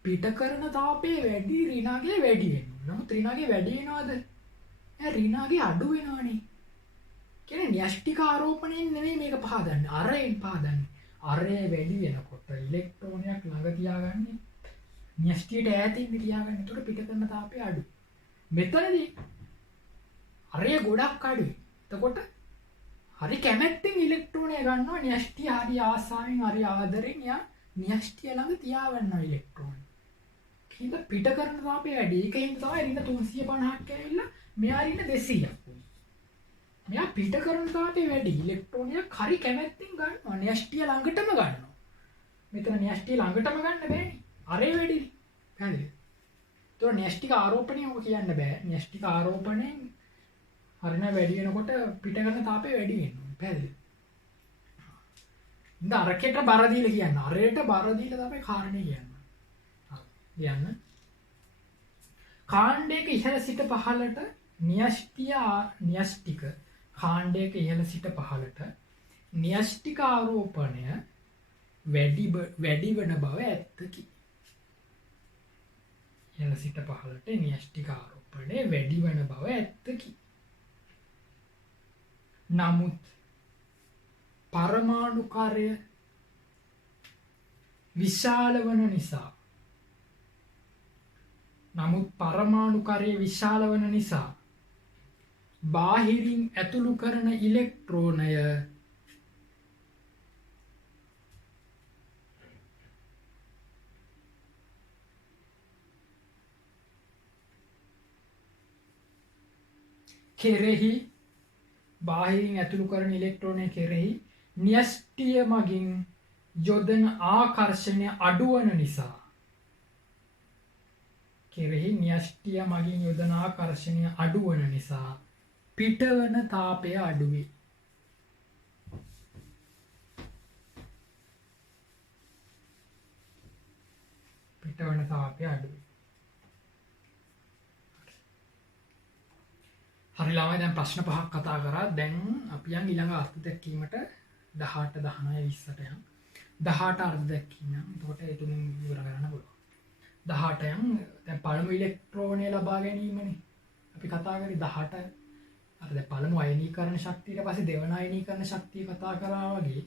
පිට කරන තාපය වැඩි ඍණාගේ වැඩි වෙනවා. නමුත් ඍණාගේ වැඩි වෙනවද? ඍණාගේ අඩු වෙනවනේ. කියන්නේ න්‍යෂ්ටිකාරෝපණයෙන් නෙමෙයි මේක පහදන්නේ. අරයෙන් පහදන්නේ. අරය වැඩි වෙනකොට ඉලෙක්ට්‍රෝනයක් ළඟ තියාගන්නේ න්‍යෂ්ටියට ඈතින් තියාගන්න. එතකොට පිට කරන තාපය අඩුයි. මෙතනදී අරය ගොඩක් අඩුයි. එතකොට හරි කැමැත්තෙන් ඉලෙක්ට්‍රෝනය ගන්නවා න්‍යෂ්ටිය හරි ආසාවෙන් හරි ආදරෙන් යා න්‍යෂ්ටිය ළඟ තියාගන්නවා ඉලෙක්ට්‍රෝන. හින්දා පිට කරන තාපය වැඩි. ඒකෙන් තමයි රින 350ක් ඇවිල්ලා මෙයා රින 200ක් වුනේ. මෙයා පිට කරන තාපය වැඩි. ඉලෙක්ට්‍රෝනයක් හරි කැමැත්තෙන් ගන්නවා න්‍යෂ්ටිය ළඟටම ගන්නවා. මෙතන න්‍යෂ්ටිය ළඟටම ගන්න බෑනේ. අරේ වැඩි. හරිද? ඒතොර න්‍යෂ්ටික ආරෝපණය ඔක කියන්න බෑ. න්‍යෂ්ටික ආරෝපණයෙන් හරින වැඩි වෙනකොට පිට කරන තාපය වැඩි වෙනවා. පැහැදිලිද? ඉතින් අරකට බර දීලා කියන්න. අරයට බර දීලා තමයි කාරණේ කියන්න. කියන්න. කාණ්ඩයක ඉහළ සිට පහළට න්‍යෂ්ටික කාණ්ඩයක ඉහළ සිට පහළට න්‍යෂ්ටික ආරෝපණය වැඩි වන බව ඇත්තකි. ඉහළ සිට පහළට න්‍යෂ්ටික ආරෝපණය වැඩි වන බව ඇත්තකි. නමුත් පරමාණුකාරය විශාල වන නිසා බාහිරින් ඇතුළු කරන ඉලෙක්ට්‍රෝනය කෙරෙහි බාහිරින් ඇතුළු කරන ඉලෙක්ට්‍රෝනය කෙරෙහි න්‍යෂ්ටිය මගින් යොදන ආකර්ෂණය අඩුවන නිසා පිටවන තාපය අඩුවේ. හරි ළමයි දැන් ප්‍රශ්න පහක් කතා කරා. දැන් අපි යන් ඊළඟ අර්ථ දැක්වීමට 18 19 20ට යන් 18 අර්ථ දැක්වීම. එතකොට ඒ තුنين විවර කරන්න පුළුවන්. 18 යන් දැන් පළමු ඉලෙක්ට්‍රෝනය ලබා ගැනීමනේ අපි කතා කරේ 18. අර දැන් පළමු අයනීකරණ ශක්තියට පස්සේ දෙවන අයනීකරණ ශක්තිය කතා කරා වගේ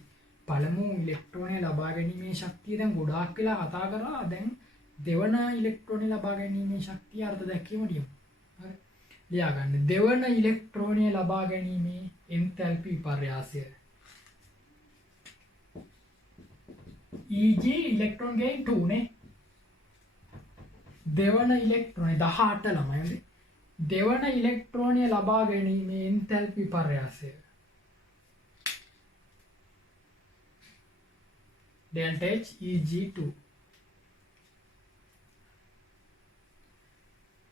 පළමු ඉලෙක්ට්‍රෝනය ලබා ගැනීමේ ශක්තිය දැන් ගොඩාක් වෙලා කතා කරා. දැන් දෙවන ඉලෙක්ට්‍රෝනය ලබා ගැනීමේ ශක්තිය අර්ථ දැක්වීමට යමු. හරි. ලියා ගන්න. දෙවන ඉලෙක්ට්‍රෝනය ලබා ගැනීමේ එන්තැල්පි විපර්යාසය. Eg ඉලෙක්ට්‍රෝන ගේන් 2 නේ. දෙවන ඉලෙක්ට්‍රෝනය 18 ළමයි. දෙවන ඉලෙක්ට්‍රෝනය ලබා ගැනීමේ එන්තැල්පි විපර්යාසය. delta H Eg2.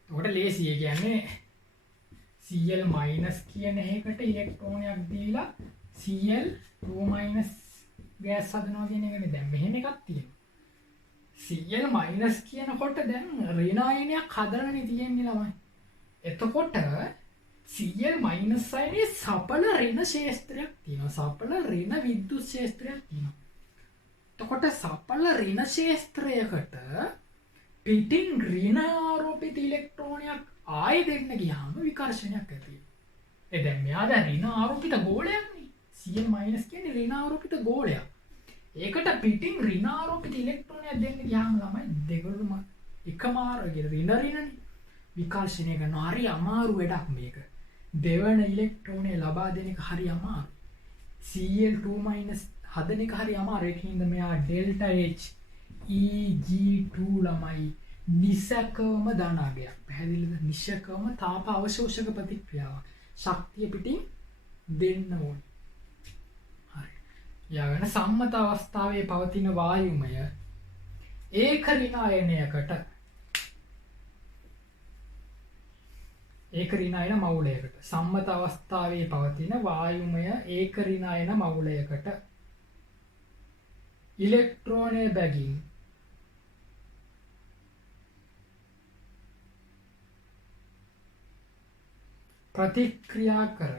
ඔකට ලේසි. ඒ කියන්නේ Cl minus කියන එකකට ඉලෙක්ට්‍රෝනයක් දීලා Cl2 minus ගෑස් හදනවා කියන එකනේ. දැන් මෙහෙම එකක් තියෙනවා. Cl minus කියනකොට දැන් ඍණ අයනයක් හදන්නනේ තියෙන්නේ ළමයි. එතකොට Cl minus අයනයේ සපල ඍණ ක්ෂේත්‍රයක් තියෙනවා. සපල ඍණ විද්‍යුත් ක්ෂේත්‍රයක් තියෙනවා. එතකොට සපල ඍණ ක්ෂේත්‍රයකට පිටින් ඍණ ආරෝපිත ඉලෙක්ට්‍රෝනයක් ආයෙ දෙන්න ගියාම විකර්ෂණයක් ඇති වෙනවා. දැන් මෙයා දැන් ඍණ ආරෝපිත ගෝලයක්නේ. Cl minus කියන්නේ ඍණ ආරෝපිත ගෝලයක්. ඒකට පිටින් ඍණ ආරෝපිත ඉලෙක්ට්‍රෝනයක් දෙන්න ගියාම ළමයි දෙගොල්ලම එකම ආරෝපිත ඍණනේ විකර්ෂණය කරනවා. හරි අමාරු වැඩක් මේක. දෙවන ඉලෙක්ට්‍රෝනය ලබා දෙන එක හරි අමාරු. Cl2 minus හදන එක හරි අමාරු. ඒකින්ද මෙයා delta H Eg2 ළමයි නිසකවම ධනාගයක්. පැහැදිලිද? නිසකවම තාප අවශෝෂක ප්‍රතික්‍රියාවක්. ශක්තිය පිටින් දෙන්න ඕනේ. හරි. යාගෙන සම්මත අවස්ථාවේ පවතින වායුමය ඒක ඍණ අයනයකට ඒක ඍණ අයන මවුලයකට සම්මත අවස්ථාවේ පවතින වායුමය ඒක ඍණ අයන මවුලයකට ඉලෙක්ට්‍රෝනය බැගින් ප්‍රතික්‍රියා කර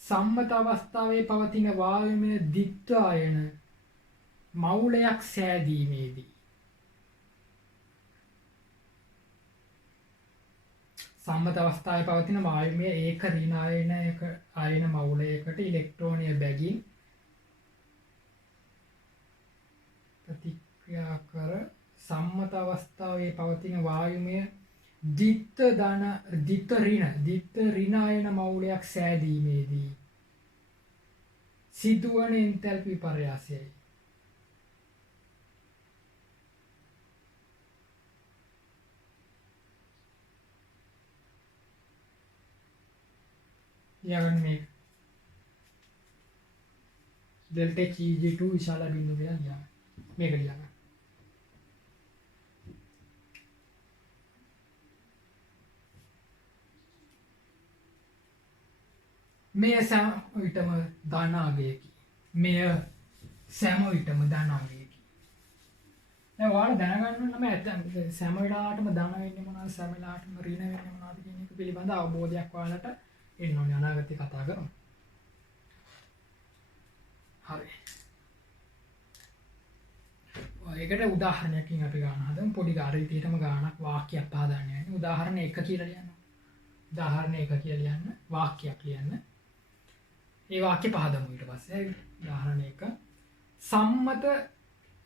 සම්මත අවස්ථාවේ පවතින වායුමය ද්විත්වායන මවුලයක් සෑදීමේදී සම්මත අවස්ථාවේ පවතින වායුමය ඒක ඍණායනයක ආයන මවුලයකට ඉලෙක්ට්‍රෝනය බැගින් ප්‍රතික්‍රියා කර සම්මත අවස්ථාවේ පවතින වායුමය ද්විත්ව ඍණායන මවුලයක් සෑදීමේදී සිදුවන එන්තැල්පි පර්යාසයයි. ලියාගන්න මේක. ඩෙල්ටා Eg2 විශාල බිඳුව කියලා ලියාගන්න. මේක ලියාගන්න. මෙය සෑම විටම ධනාගයකි. මෙය සෑම විටම ධනාගයකි. දැන් ඔයාලා දැනගන්න නම් ඇත්ත සෑම වෙලාවටම ධන වෙන්නේ මොනවද සෑම වෙලාවටම ඍණ වෙන්නේ මොනවද කියන එක පිළිබඳ අවබෝධයක් ඔයාලට එන්න ඕනේ. අනාගතේ කතා කරමු. හරි. ඒකට උදාහරණයකින් අපි ගන්න හදමු. පොඩි ගාරිතීටම ගානක් වාක්‍යයක් පහදන්න යන්නේ. උදාහරණ 1 කියලා ලියන්න. උදාහරණ 1 කියලා ලියන්න. වාක්‍යයක් ලියන්න. ඒ වාක්‍ය පහදමු ඊට පස්සේ. උදාහරණ 1. සම්මත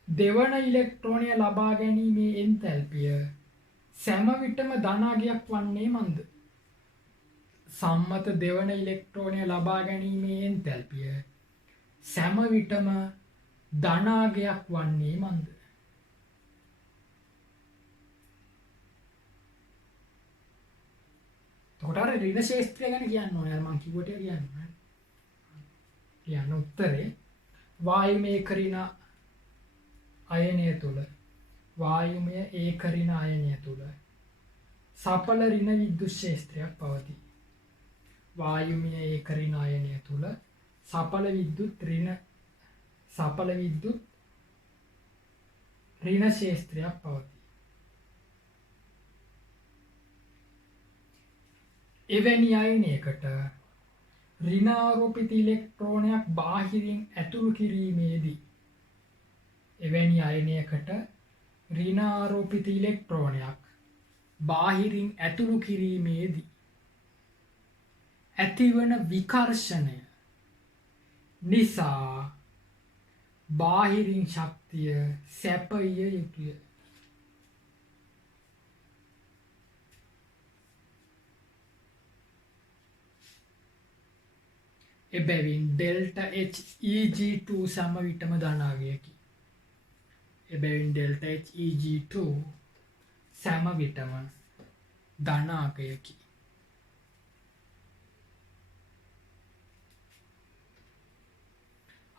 දෙවන ඉලෙක්ට්‍රෝනය ලබා ගැනීමේ එන්තැල්පිය සෑම විටම ධනාගයක් වන්නේ මන්ද? සම්මත දෙවන ඉලෙක්ට්‍රෝනය ලබා ගැනීමේ එන්තැල්පිය සෑම විටම ධනාගයක් වන්නේ මන්ද? එතකොට අර ඍණ ක්ෂේත්‍රය ගැන කියන්න ඕනේ. මම කිව්වට කියන්න ඕනේ. කියන්න උත්තරේ වායුමය ඍණ අයනය තුල වායුමය ඒක ඍණ අයනය තුල සඵල ඍණ විද්‍යුත් ක්ෂේත්‍රයක් පවතී. වායුමය ඒක ඍණ අයනය තුල සඵල විද්‍යුත් ඍණ ක්ෂේත්‍රයක් පවතී. එවැනි අයනයකට ඍණාරෝපිත ඉලෙක්ට්‍රෝනයක් බාහිරින් ඇතුළු කිරීමේදී එවැනි අයනයකට ඍණාරෝපිත ඉලෙක්ට්‍රෝනයක් බාහිරින් ඇතුළු කිරීමේදී ඇතිවන විකර්ෂණය නිසා බාහිරින් ශක්තිය සැපය යුතුය. එබැවින් ඩෙල්ටා Heg2 සම විටම ධනාගයකි. එබැවින් ඩෙල්ටා Heg2 සම විටම ධනාගයකි.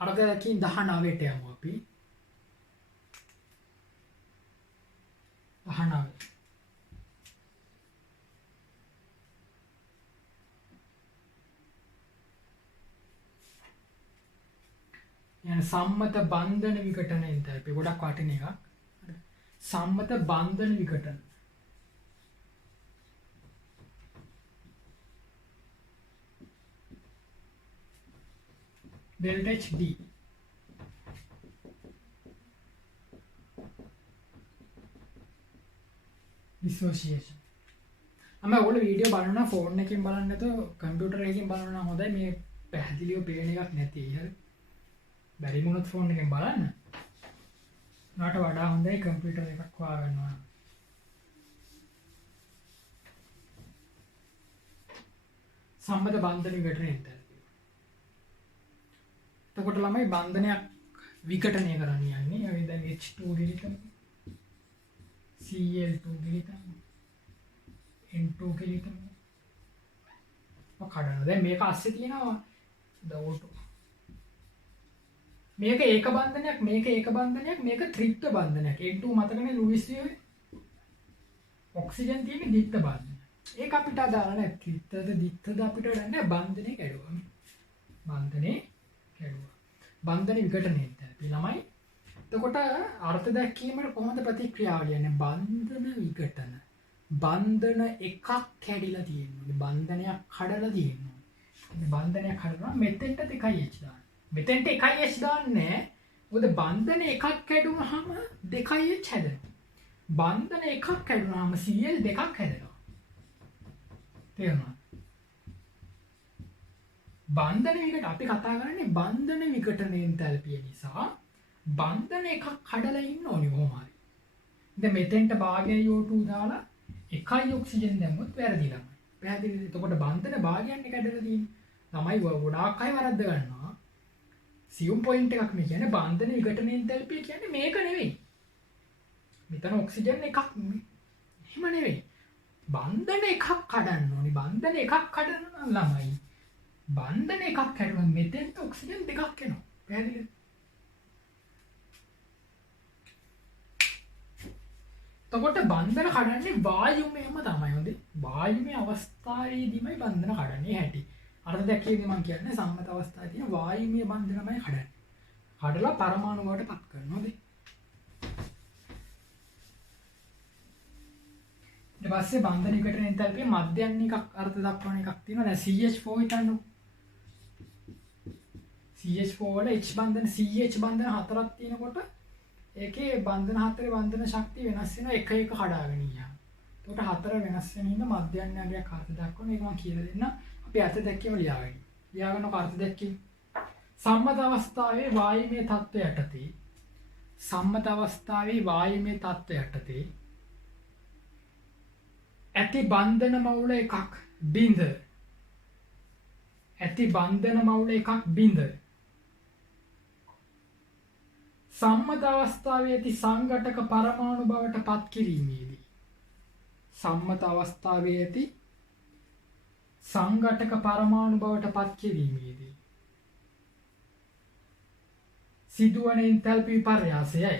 අරදකින් 19ට යමු අපි. 19 යන සම්මත බන්ධන විඝටන එන්තැල්පිය ගොඩක් වටින එකක්. සම්මත බන්ධන විඝටන delta HD dissociation. අම ඔයාලා වීඩියෝ බලනවා ෆෝන් එකකින් බලන්න නැතුව කම්පියුටර් එකකින් බලනවා හොඳයි. මේ පැහැදිලිව පේන එකක් නැති. හරි. බැරි වුණොත් ෆෝන් එකෙන් බලන්න. නාට වඩා හොඳයි කම්පියුටර් එකක් හොයාගන්නවා. සම්මත බන්ධන විඝටන එන්තැල්පිය. එතකොට ළමයි බන්ධනයක් විඝටනය කරන්න යන්නේ. අපි දැන් H2 ගිලිතමු. Cl2 ගිලිතමු. N2 ගිලිතමු. ඔක කඩන. දැන් මේක අස්සේ තියෙනවා O2. මේක ඒක බන්ධනයක්, මේක ඒක බන්ධනයක්, මේක ත්‍රිත්ව බන්ධනයක්. N2 මතකනේ Lewis වියෝවේ. ඔක්සිජන් තියෙන්නේ ද්විත්ව බන්ධනය. ඒක අපිට අදාළ නැහැ. ත්‍රිත්වද ද්විත්වද අපිට නැහැ. බන්ධනේ කැඩුවා. බන්ධනේ කැඩුවා. බන්ධන විඝටනයේ තැපි ළමයි. එතකොට අර්ථ දැක්වීමට කොහොමද ප්‍රතික්‍රියාව ලියන්නේ? බන්ධන විඝටන බන්ධන එකක් කැඩිලා තියෙනවා. බන්ධනයක් කඩලා තියෙනවා. ඉතින් බන්ධනයක් කඩනවා මෙතෙන්ට 2h දාන්න. මෙතෙන්ට 1h දාන්නේ මොකද බන්ධන එකක් කැඩුනහම 2h හැදෙනවා. බන්ධන එකක් කැඩුනහම Cl දෙකක් හැදෙනවා. තේරුණාද? බන්ධන විකට අපි කතා කරන්නේ බන්ධන විකටන එන්තැල්පිය නිසා බන්ධන එකක් කඩලා ඉන්න ඕනි කොහොම හරි. දැන් මෙතෙන්ට භාගය O2 දාලා එකයි ඔක්සිජන් දැම්මොත් වැරදි ළමයි. පැහැදිලිද? එතකොට බන්ධන භාගයන්නේ කැඩලා තියෙන්නේ. ළමයි ගොඩාක් අය වරද්ද ගන්නවා. සියුම් පොයින්ට් එකක් මේ කියන්නේ බන්ධන විඝටන එන්තැල්පිය කියන්නේ මේක නෙවෙයි. මෙතන ඔක්සිජන් එකක් එහෙම නෙවෙයි. බන්ධන එකක් කඩන්න ඕනි. බන්ධන එකක් කඩන ළමයි. බන්ධන එකක් කැඩුවම මෙතෙන්ට ඔක්සිජන් දෙකක් එනවා. පැහැදිලිද? එතකොට බන්ධන කඩන්නේ වායුමයම තමයි. හොඳේ. වායුමය අවස්ථාවේදීමයි බන්ධන කඩන්නේ හැටි. අර දැක්කේදී මම කියන්නේ සම්මත අවස්ථාවේ තියෙන වායුමය බන්ධනමයි කඩන්නේ. කඩලා පරමාණු වලට පත් කරනවා. හොඳේ. ඊට පස්සේ බන්ධන විඝටන එන්තැල්පිය මධ්‍යයන් එකක් අර්ථ දක්වන එකක් තියෙනවා. දැන් CH4 හිතන්නකො. CH4 වල H බන්ධන CH බන්ධන හතරක් තියෙනකොට ඒකේ බන්ධන හතරේ බන්ධන ශක්තිය වෙනස් වෙනවා එක එක කඩාගෙන ගියාම. ඒකට හතර වෙනස් වෙන හින්දා මධ්‍යයන්‍යයක් අර්ථ දක්වන එක මම කියලා දෙන්න. අපි අර්ථ දැක්කීම ලියාගන්න. ලියාගන්නක අර්ථ දැක්කීම. සම්මත අවස්ථාවේ වායුමය තත්ත්වය යටතේ සම්මත අවස්ථාවේ වායුමය තත්ත්වය යටතේ ඇති බන්ධන මවුල එකක් බිඳ ඇති බන්ධන මවුල එකක් බිඳ සම්මත අවස්ථාවේ ඇති සංඝටක පරමාණු බවට පත් කිරීමේදී සම්මත අවස්ථාවේ ඇති සංඝටක පරමාණු බවට පත් කිරීමේදී සිදුවන එන්තැල්පි විපර්යාසයයි.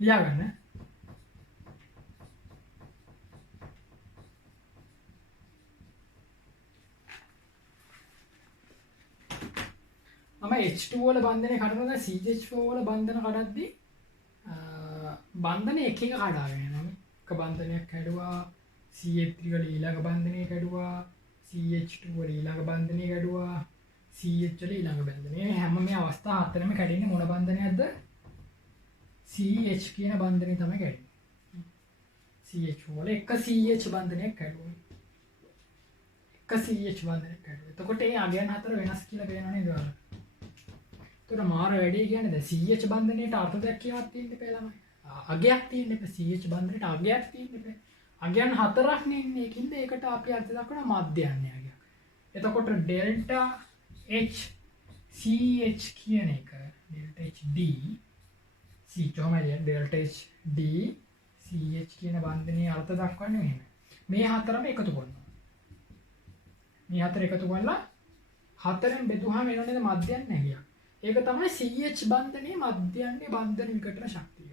ලියාගන්න. මම H2 වල බන්ධනය කඩනවා. CH4 වල බන්ධන කඩද්දී බන්ධන එක එක කඩාගෙන යනවා. එක බන්ධනයක් කැඩුවා CH3 වල ඊළඟ බන්ධනය කැඩුවා CH2 වල ඊළඟ බන්ධනය කැඩුවා CH වල ඊළඟ බන්ධනය. හැම මේ අවස්ථා හතරෙම කැඩෙන්නේ මොන බන්ධනයක්ද? CH කියන බන්ධනය තමයි කැඩෙන්නේ. CH වල එක CH බන්ධනයක් කැඩුවා. එක CH බන්ධනයක් කැඩුවා. එතකොට ඒ අගයන් හතර වෙනස් කියලා පේනවා නේද ඔයාලට? එතකොට මාර වැඩි කියන්නේ දැන් CH බන්ධනයට අර්ථ දැක්වීමක් තියෙන්න බෑ ළමයි. අගයක් තියෙන්න බෑ. CH බන්ධනයට අගයක් තියෙන්න බෑ. අගයන් හතරක් නේ ඉන්නේ. ඒකින්ද ඒකට අපි අර්ථ දක්වන මධ්‍යයන්‍ය අගයක්. එතකොට ඩෙල්ටා H CH කියන එක delta HD C delta H D CH කියන බන්ධනයේ අර්ථ දක්වන්නේ මෙහෙම. මේ හතරම එකතු කරනවා. මේ හතර එකතු කරලා හතරෙන් බෙදුවාම එන නේද මධ්‍යයන්‍ය අගයක්. ඒක තමයි CH බන්ධනයේ මධ්‍යයන්‍ය බන්ධන විකටන ශක්තිය.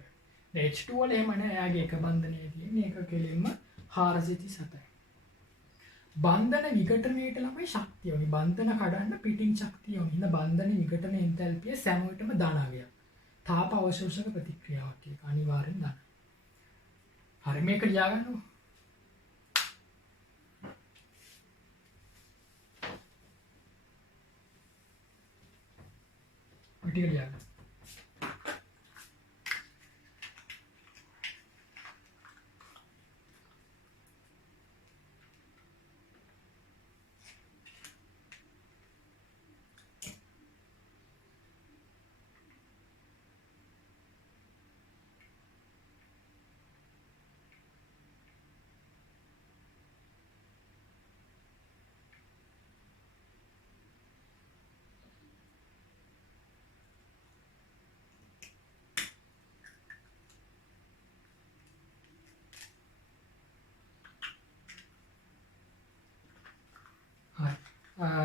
දැන් H2 වල එහෙම නෑ. එයාගේ එක බන්ධනයේ තියෙන්නේ ඒක කෙලින්ම 437යි. බන්ධන විකටනයට ළමයි ශක්තිය ඕනි. බන්ධන කඩන්න පිටින් ශක්තිය ඕනි. ඉතින් බන්ධන විකටන එන්තැල්පිය සෑමවිටම ධනාගයක්. තාප අවශෝෂක ප්‍රතික්‍රියාවක් එක අනිවාර්යෙන් ධන. හරි මේක ලියාගන්නකො. ටික ලියාගන්න.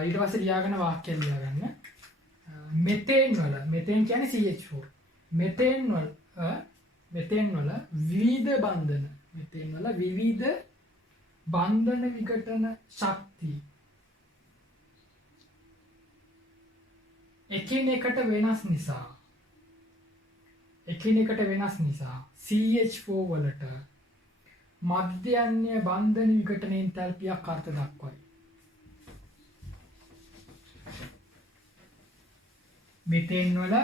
ඊට පස්සේ ලියාගෙන වාක්‍යය ලියාගන්න. මෙතේන් වල මෙතේන් කියන්නේ CH4. මෙතේන් වල විවිධ බන්ධන විඝටන ශක්තිය එකිනෙකට වෙනස් නිසා CH4 වලට මධ්‍යන්‍ය බන්ධන විඝටන එන්තැල්පියක් අර්ථ දක්වයි. මෙතේන් වල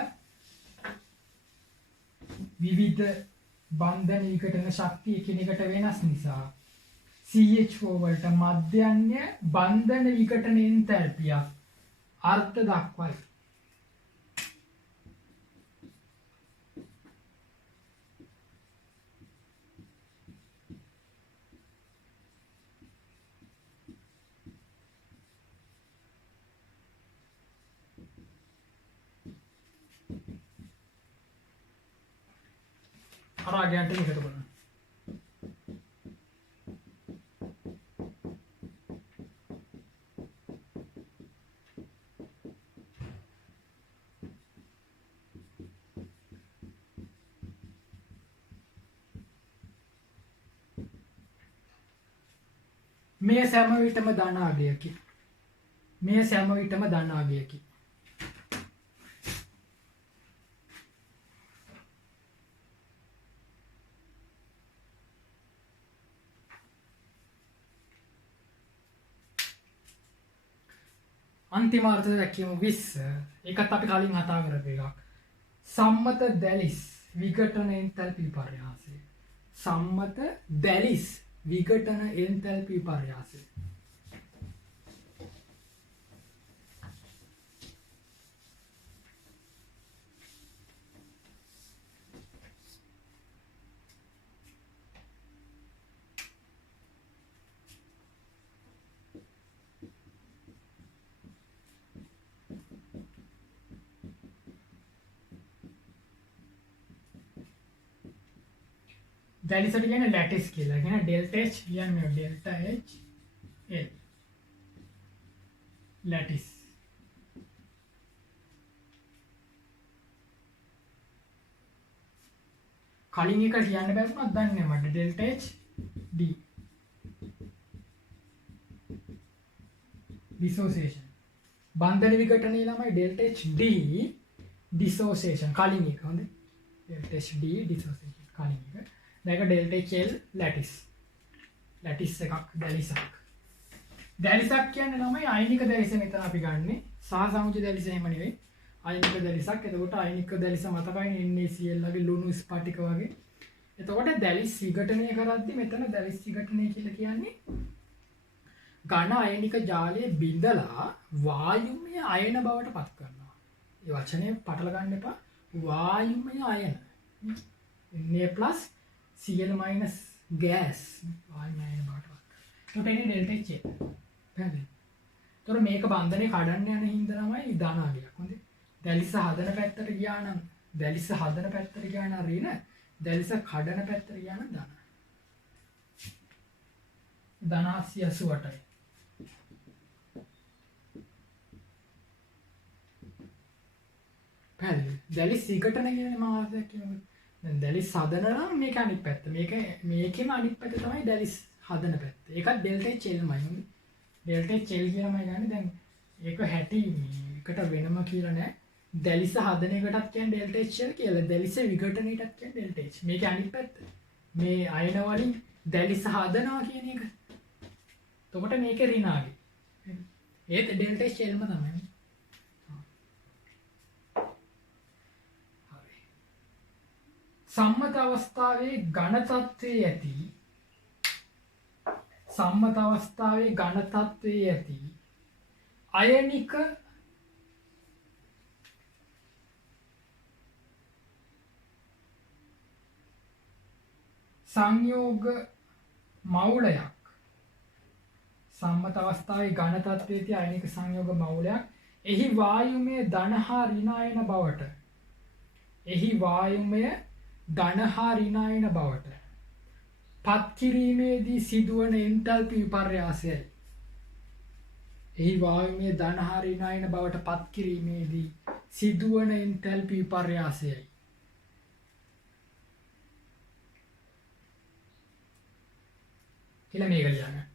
විවිධ බන්ධන විඝටන ශක්තිය එකිනෙකට වෙනස් නිසා CH4 වලට මධ්‍යන්‍ය බන්ධන විඝටන එන්තැල්පියක් අර්ථ දක්වයි. ආගයන්ට එකතු කරනවා. මේ සෑම විටම ධන අගයකි. අන්තිම අර්ථ දැක්වීම 20. ඒකත් අපි කලින් කතා කරපු එකක්. සම්මත දැලිස් විඝටන එන්තැල්පි විපර්යාසය. දැලිසට කියන්නේ ලැටිස් කියලා. කියන ඩෙල්ටා H කියන්නේ ඩෙල්ටා H L ලැටිස්. කලින් එක කියන්න බැරුණත් දන්නේ මට ඩෙල්ටා H D dissociation. බන්ධන විඝටනයේ ළමයි ඩෙල්ටා H D dissociation කලින් එක හොඳයි. ඩෙල්ටා H D dissociation කලින් එක. දැක ඩෙල්ටා H L ලැටිස් එකක් දැලිසක් කියන්නේ ළමයි අයනික දැලිස මෙතන අපි ගන්නෙ සහසමුචි දැලිස එහෙම නෙවෙයි අයනික දැලිසක්. එතකොට අයනික දැලිස මතකයි NaCl වගේ ලුණු ස්පටික වගේ. එතකොට දැලිස් විඝටනය කරද්දි මෙතන දැලිස් විඝටනය කියලා කියන්නේ ඝන අයනික ජාලය බිඳලා වායුමය අයන බවට පත් කරනවා. ඒ වචනේ පටල ගන්න එපා. වායුමය අයන Na+ Cl- gas වායුමය අයන බවට පත් කරනවා. එතකොට එන්නේ ඩෙල්ටා H. පැහැදිලි. එතකොට මේක බන්ධනේ කඩන්න යන හින්දා තමයි ධන අගයක්. හොඳේ. දැලිස හදන පැත්තට ගියා නම් ඍණ, දැලිස කඩන පැත්තට ගියා නම් ධන. ධන 88යි. පැහැදිලි. දැලිස් විඝටන කියන්නේ මාර්ගයක් කියන්නේ. දැන් දැලිස් හදන නම් මේක අනිත් පැත්ත. මේකෙම අනිත් පැත්ත තමයි දැලිස් හදන පැත්ත. ඒකත් ඩෙල්ටා H L-මයි. ඩෙල්ටා H L කියලාමයි ගන්න. දැන් ඒක හැටි එකට වෙනම කියලා නෑ. දැලිස හදන එකටත් කියන්නේ ඩෙල්ටා H L කියලා. දැලිස විඝටනයටත් කියන්නේ ඩෙල්ටා H. මේක අනිත් පැත්ත. මේ අයන වලින් දැලිස හදනවා කියන එක. එතකොට මේක ඍණාගේ. ඒත් ඩෙල්ටා H L-ම තමයි. සම්මත අවස්ථාවේ ඝන තත්ත්වයේ ඇති අයනික සංයෝග මවුලයක්. සම්මත අවස්ථාවේ ඝන තත්ත්වයේ ඇති අයනික සංයෝග මවුලයක් එහි වායුමය ධන හා ඍණ අයන බවට පත් කිරීමේදී සිදුවන එන්තල්පි විපර්යාසයයි. එහි වායුමය ධන හා ඍණ බවට පත් කිරීමේදී සිදුවන එන්තැල්පි විපර්යාසයයි. කියලා මේක ලියන්න.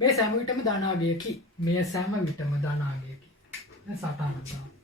මේ සෑම විටම ධනාගයකි. මේ සෑම විටම ධනාගයකි. දැන් සටහන දාන්න.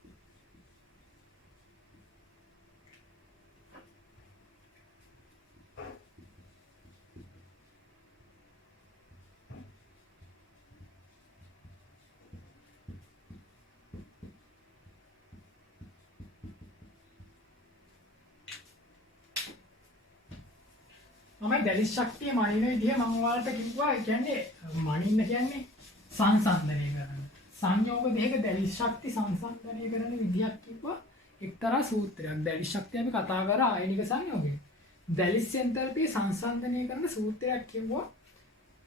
මම දැලිස් ශක්තිය මනින විදිහ මම ඔයාලට කිව්වා. ඒ කියන්නේ මනින්න කියන්නේ සංසන්දනය කරන. සංයෝග දෙක දැලිස් ශක්ති සංසන්දනය කරන විදිහක් කිව්වා. එක්තරා සූත්‍රයක්. දැලිස් ශක්තිය අපි කතා කරා ආයනික සංයෝගය. දැලිස් එන්තල්පිය සංසන්දනය කරන සූත්‍රයක් කිව්වා.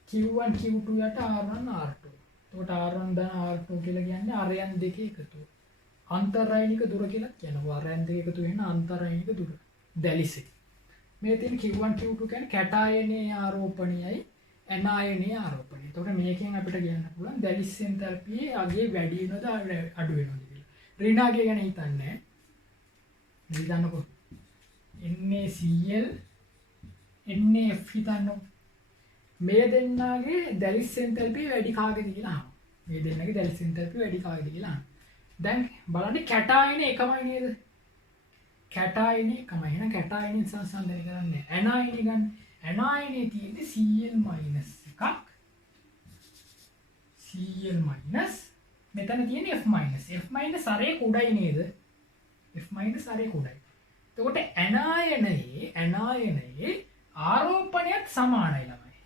Q1 Q2 යට R1 R2. එතකොට R1 ධන R2 කියලා කියන්නේ අරයන් දෙකේ එකතුව. අන්තරායනික දුර කියලා කියනවා. අරයන් දෙක එකතු වෙන අන්තරායනික දුර. දැලිසේ මේ තියෙන Q1 Q2 කියන්නේ කැටායනයේ ආරෝපණයයි ඇනායනයේ ආරෝපණය. එතකොට මේකෙන් අපිට කියන්න පුළුවන් දැලිස් එන්තල්පියේ අගේ වැඩි වෙනවද අඩු වෙනවද කියලා. ඍණාගය ගැන හිතන්නේ. හිතන්නකෝ. NaCl NaF හිතන්නකෝ. මේ දෙන්නාගේ දැලිස් එන්තල්පිය වැඩි කාගේද කියලා අහනවා. මේ දෙන්නගේ දැලිස් එන්තල්පිය වැඩි කාගේද කියලා අහනවා. දැන් බලන්න කැටායන එකමයි නේද? කැටායනේ එකමයි. එහෙනම් කැටායනේ සංසන්දනය කරන්නේ ඇනායනේ ගන්න. ඇනායනේ තියෙන්නේ Cl එකක්. Cl මෙතන තියෙන්නේ F-. F- අරේ කුඩයි නේද? F- අරේ කුඩයි. එතකොට ඇනායනයේ ආරෝපණයත් සමානයි ළමයි.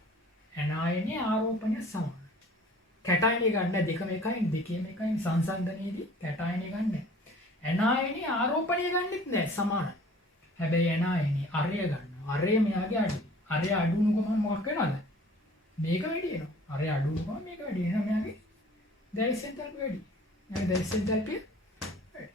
ඇනායනයේ ආරෝපණයත් සමානයි. කැටායනේ ගන්න දෙකම එකයි සංසන්දනයේදී කැටායනේ ගන්න. ඇනායනයේ ආරෝපණය ගන්නෙත් නෑ සමානයි. හැබැයි ඇනායනයේ අරය ගන්නවා. අරය මෙයාගේ අඩු. අරය අඩු වුණොත් මොකක් වෙනවද? මේක වැඩි වෙනවා. අරය අඩු වුණොත් මේක වැඩි වෙනවා. මෙයාගේ දැලිස් එන්තල්පිය වැඩි. මෙයාගේ දැලිස් එන්තල්පිය වැඩි.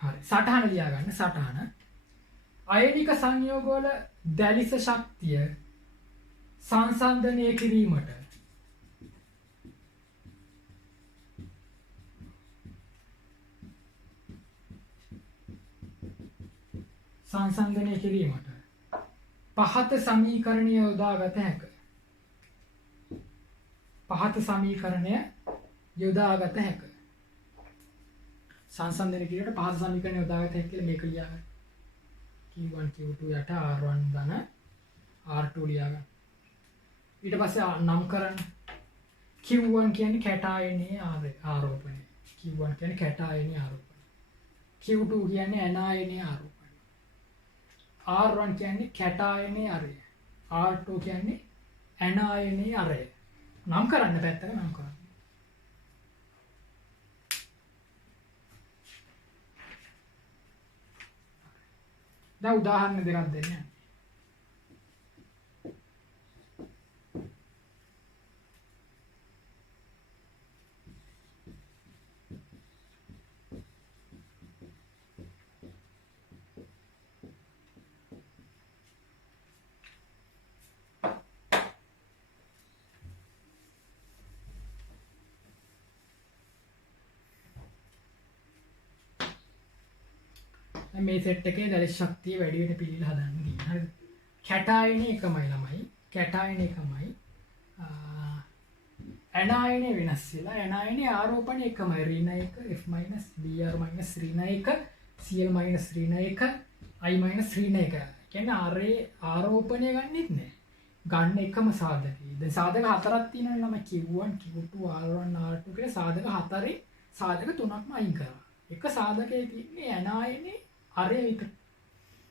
හරි. සටහන ලියා ගන්න. සටහන අයනික සංයෝගවල දැලිස ශක්තිය සංසන්දනය කිරීමට පහත සමීකරණය යොදාගත හැක. පහත සමීකරණය යොදාගත හැක. සංසන්දනය කිරීමට පහත සමීකරණය යොදාගත හැක කියලා මේක ලියා ගන්න. Q1 Q2 යට R1 ධන R2 ලියා ගන්න. ඊට පස්සේ නම් කරන්න. Q1 කියන්නේ කැටායනයේ ආරෝපණය. Q1 කියන්නේ කැටායනයේ ආරෝපණය. Q2 කියන්නේ ඇනායනයේ ආරෝපණය. R1 කියන්නේ කැටායනයේ අරය. R2 කියන්නේ ඇනායනයේ අරය. නම් කරන්න පැත්තක නම් කරන්න. දැන් උදාහරණ දෙකක් දෙන්න. මේ සෙට් එකේ දැලිස් ශක්තිය වැඩි වෙන පිළිල හදන්න තියෙනවා. හරිද? කැටායනේ එකමයි ළමයි. කැටායනේ එකමයි. ඇනායනේ වෙනස් වෙලා ඇනායනේ ආරෝපණය එකමයි. ඍණ 1 F- Br- ඍණ 1 Cl- ඍණ 1 I- ඍණ 1. කියන්නේ ආරේ ආරෝපණය ගන්නෙත් නෑ. ගන්න එකම සාධකයි. දැන් සාධක හතරක් තියෙනවා ළමයි. Q1 Q2 R1 R2 කියලා සාධක හතරේ සාධක තුනක්ම අයින් කරා. එක සාධකයේ තියෙන්නේ ඇනායනේ අරය විතර.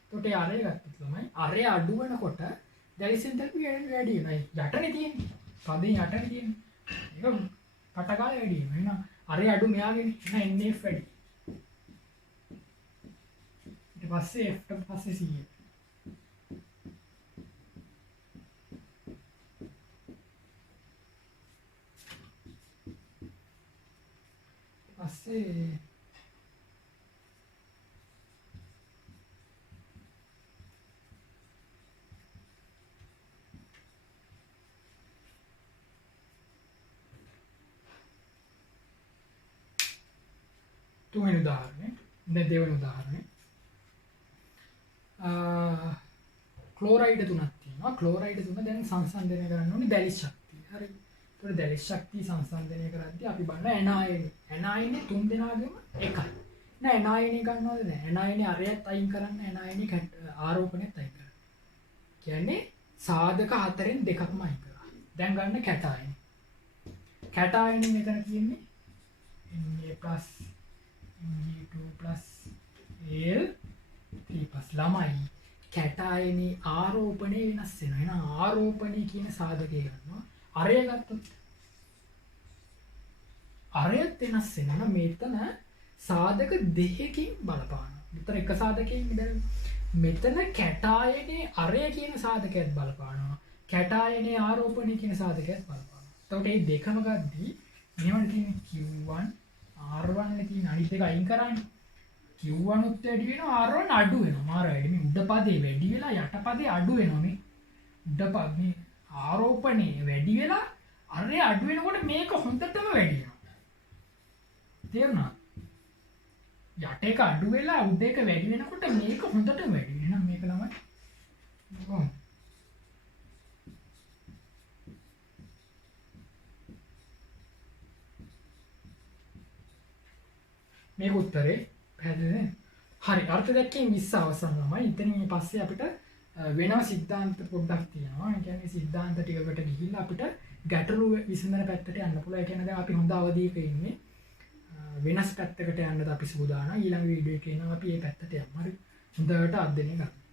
එතකොට ඒ අරය ගත්තොත් ළමයි අරය අඩු වෙනකොට දැලිස් එන්තල්පිය වැඩි වෙනවා. යටනේ තියෙන්නේ. පදේ යටනේ තියෙන්නේ. ඒක කටකාලේ වැඩි වෙනවා. එහෙනම් අරය අඩු මෙයාගේ එහෙනම් NF වැඩි. ඊට ඊට පස්සේ F ට පස්සේ C එක. පස්සේ තුන්වෙනි උදාහරණය. දැන් දෙවෙනි උදාහරණය. ක්ලෝරයිඩ් තුනක් තියෙනවා. ක්ලෝරයිඩ් තුන දැන් සංසන්දනය කරන්න ඕනේ දැලිස් ශක්තිය. හරි. ඒතකොට දැලිස් ශක්තිය සංසන්දනය කරද්දී අපි බලන ඇනායනි. ඇනායනි තුන් දෙනාගේම එකයි. නෑ ඇනායනි ගන්නවද නෑ. ඇනායනි අරයත් අයින් කරන්න ඇනායනි ආරෝපණයත් අයින් කරන්න. කියන්නේ සාධක හතරෙන් දෙකක්ම අයින් කරා. දැන් ගන්න කැටායනි. කැටායනි මෙතන කියන්නේ Na+ Mg2+ Al3+ ළමයි කැටායනි ආරෝපණය වෙනස් වෙනවා. එහෙනම් ආරෝපණය කියන සාධකය ගන්නවා. අරය ගත්තොත් අරයත් වෙනස් වෙනවා. මෙතන සාධක දෙකකින් බලපානවා. මෙතන එක සාධකයෙන් ඉඳන් මෙතන කැටායනේ අරය කියන සාධකයක් බලපානවා. කැටායනේ ආරෝපණය කියන සාධකයක් බලපානවා. එතකොට මේ දෙකම ගද්දී මෙහෙමද තියෙන්නේ Q1 R1 නේ තියෙන අනිත් එක අයින් කරන්නේ. Q1 උත් වැඩි වෙනවා R1 අඩු වෙනවා. මාර වැඩි මේ උඩ පදේ වැඩි වෙලා යට පදේ අඩු වෙනවා මේ. උඩ පදේ ආරෝපණේ වැඩි වෙලා අරේ අඩු වෙනකොට මේක හොඳටම වැඩි වෙනවා. තේරුණා? යට එක අඩු වෙලා උඩ එක වැඩි වෙනකොට මේක හොඳටම වැඩි වෙනවා. මේක ළමයි. මේක උත්තරේ පැහැදිලිද? හරි අර්ථ දැක්කේ 20 අවසන් ළමයි. ඉතින් පස්සේ අපිට වෙනම සිද්ධාන්ත පොඩ්ඩක් තියෙනවා. ඒ කියන්නේ සිද්ධාන්ත ටිකකට ගිහිල්ලා අපිට ගැටලු විසඳන පැත්තට යන්න පුළුවන්. ඒ කියන්නේ දැන් අපි හොඳ අවධියක ඉන්නේ. වෙනස් පැත්තකට යන්නද අපි සූදානම්. ඊළඟ වීඩියෝ එකේ නම් අපි මේ පැත්තට යමු. හරි. හොඳට අධ්‍යයනය කරමු.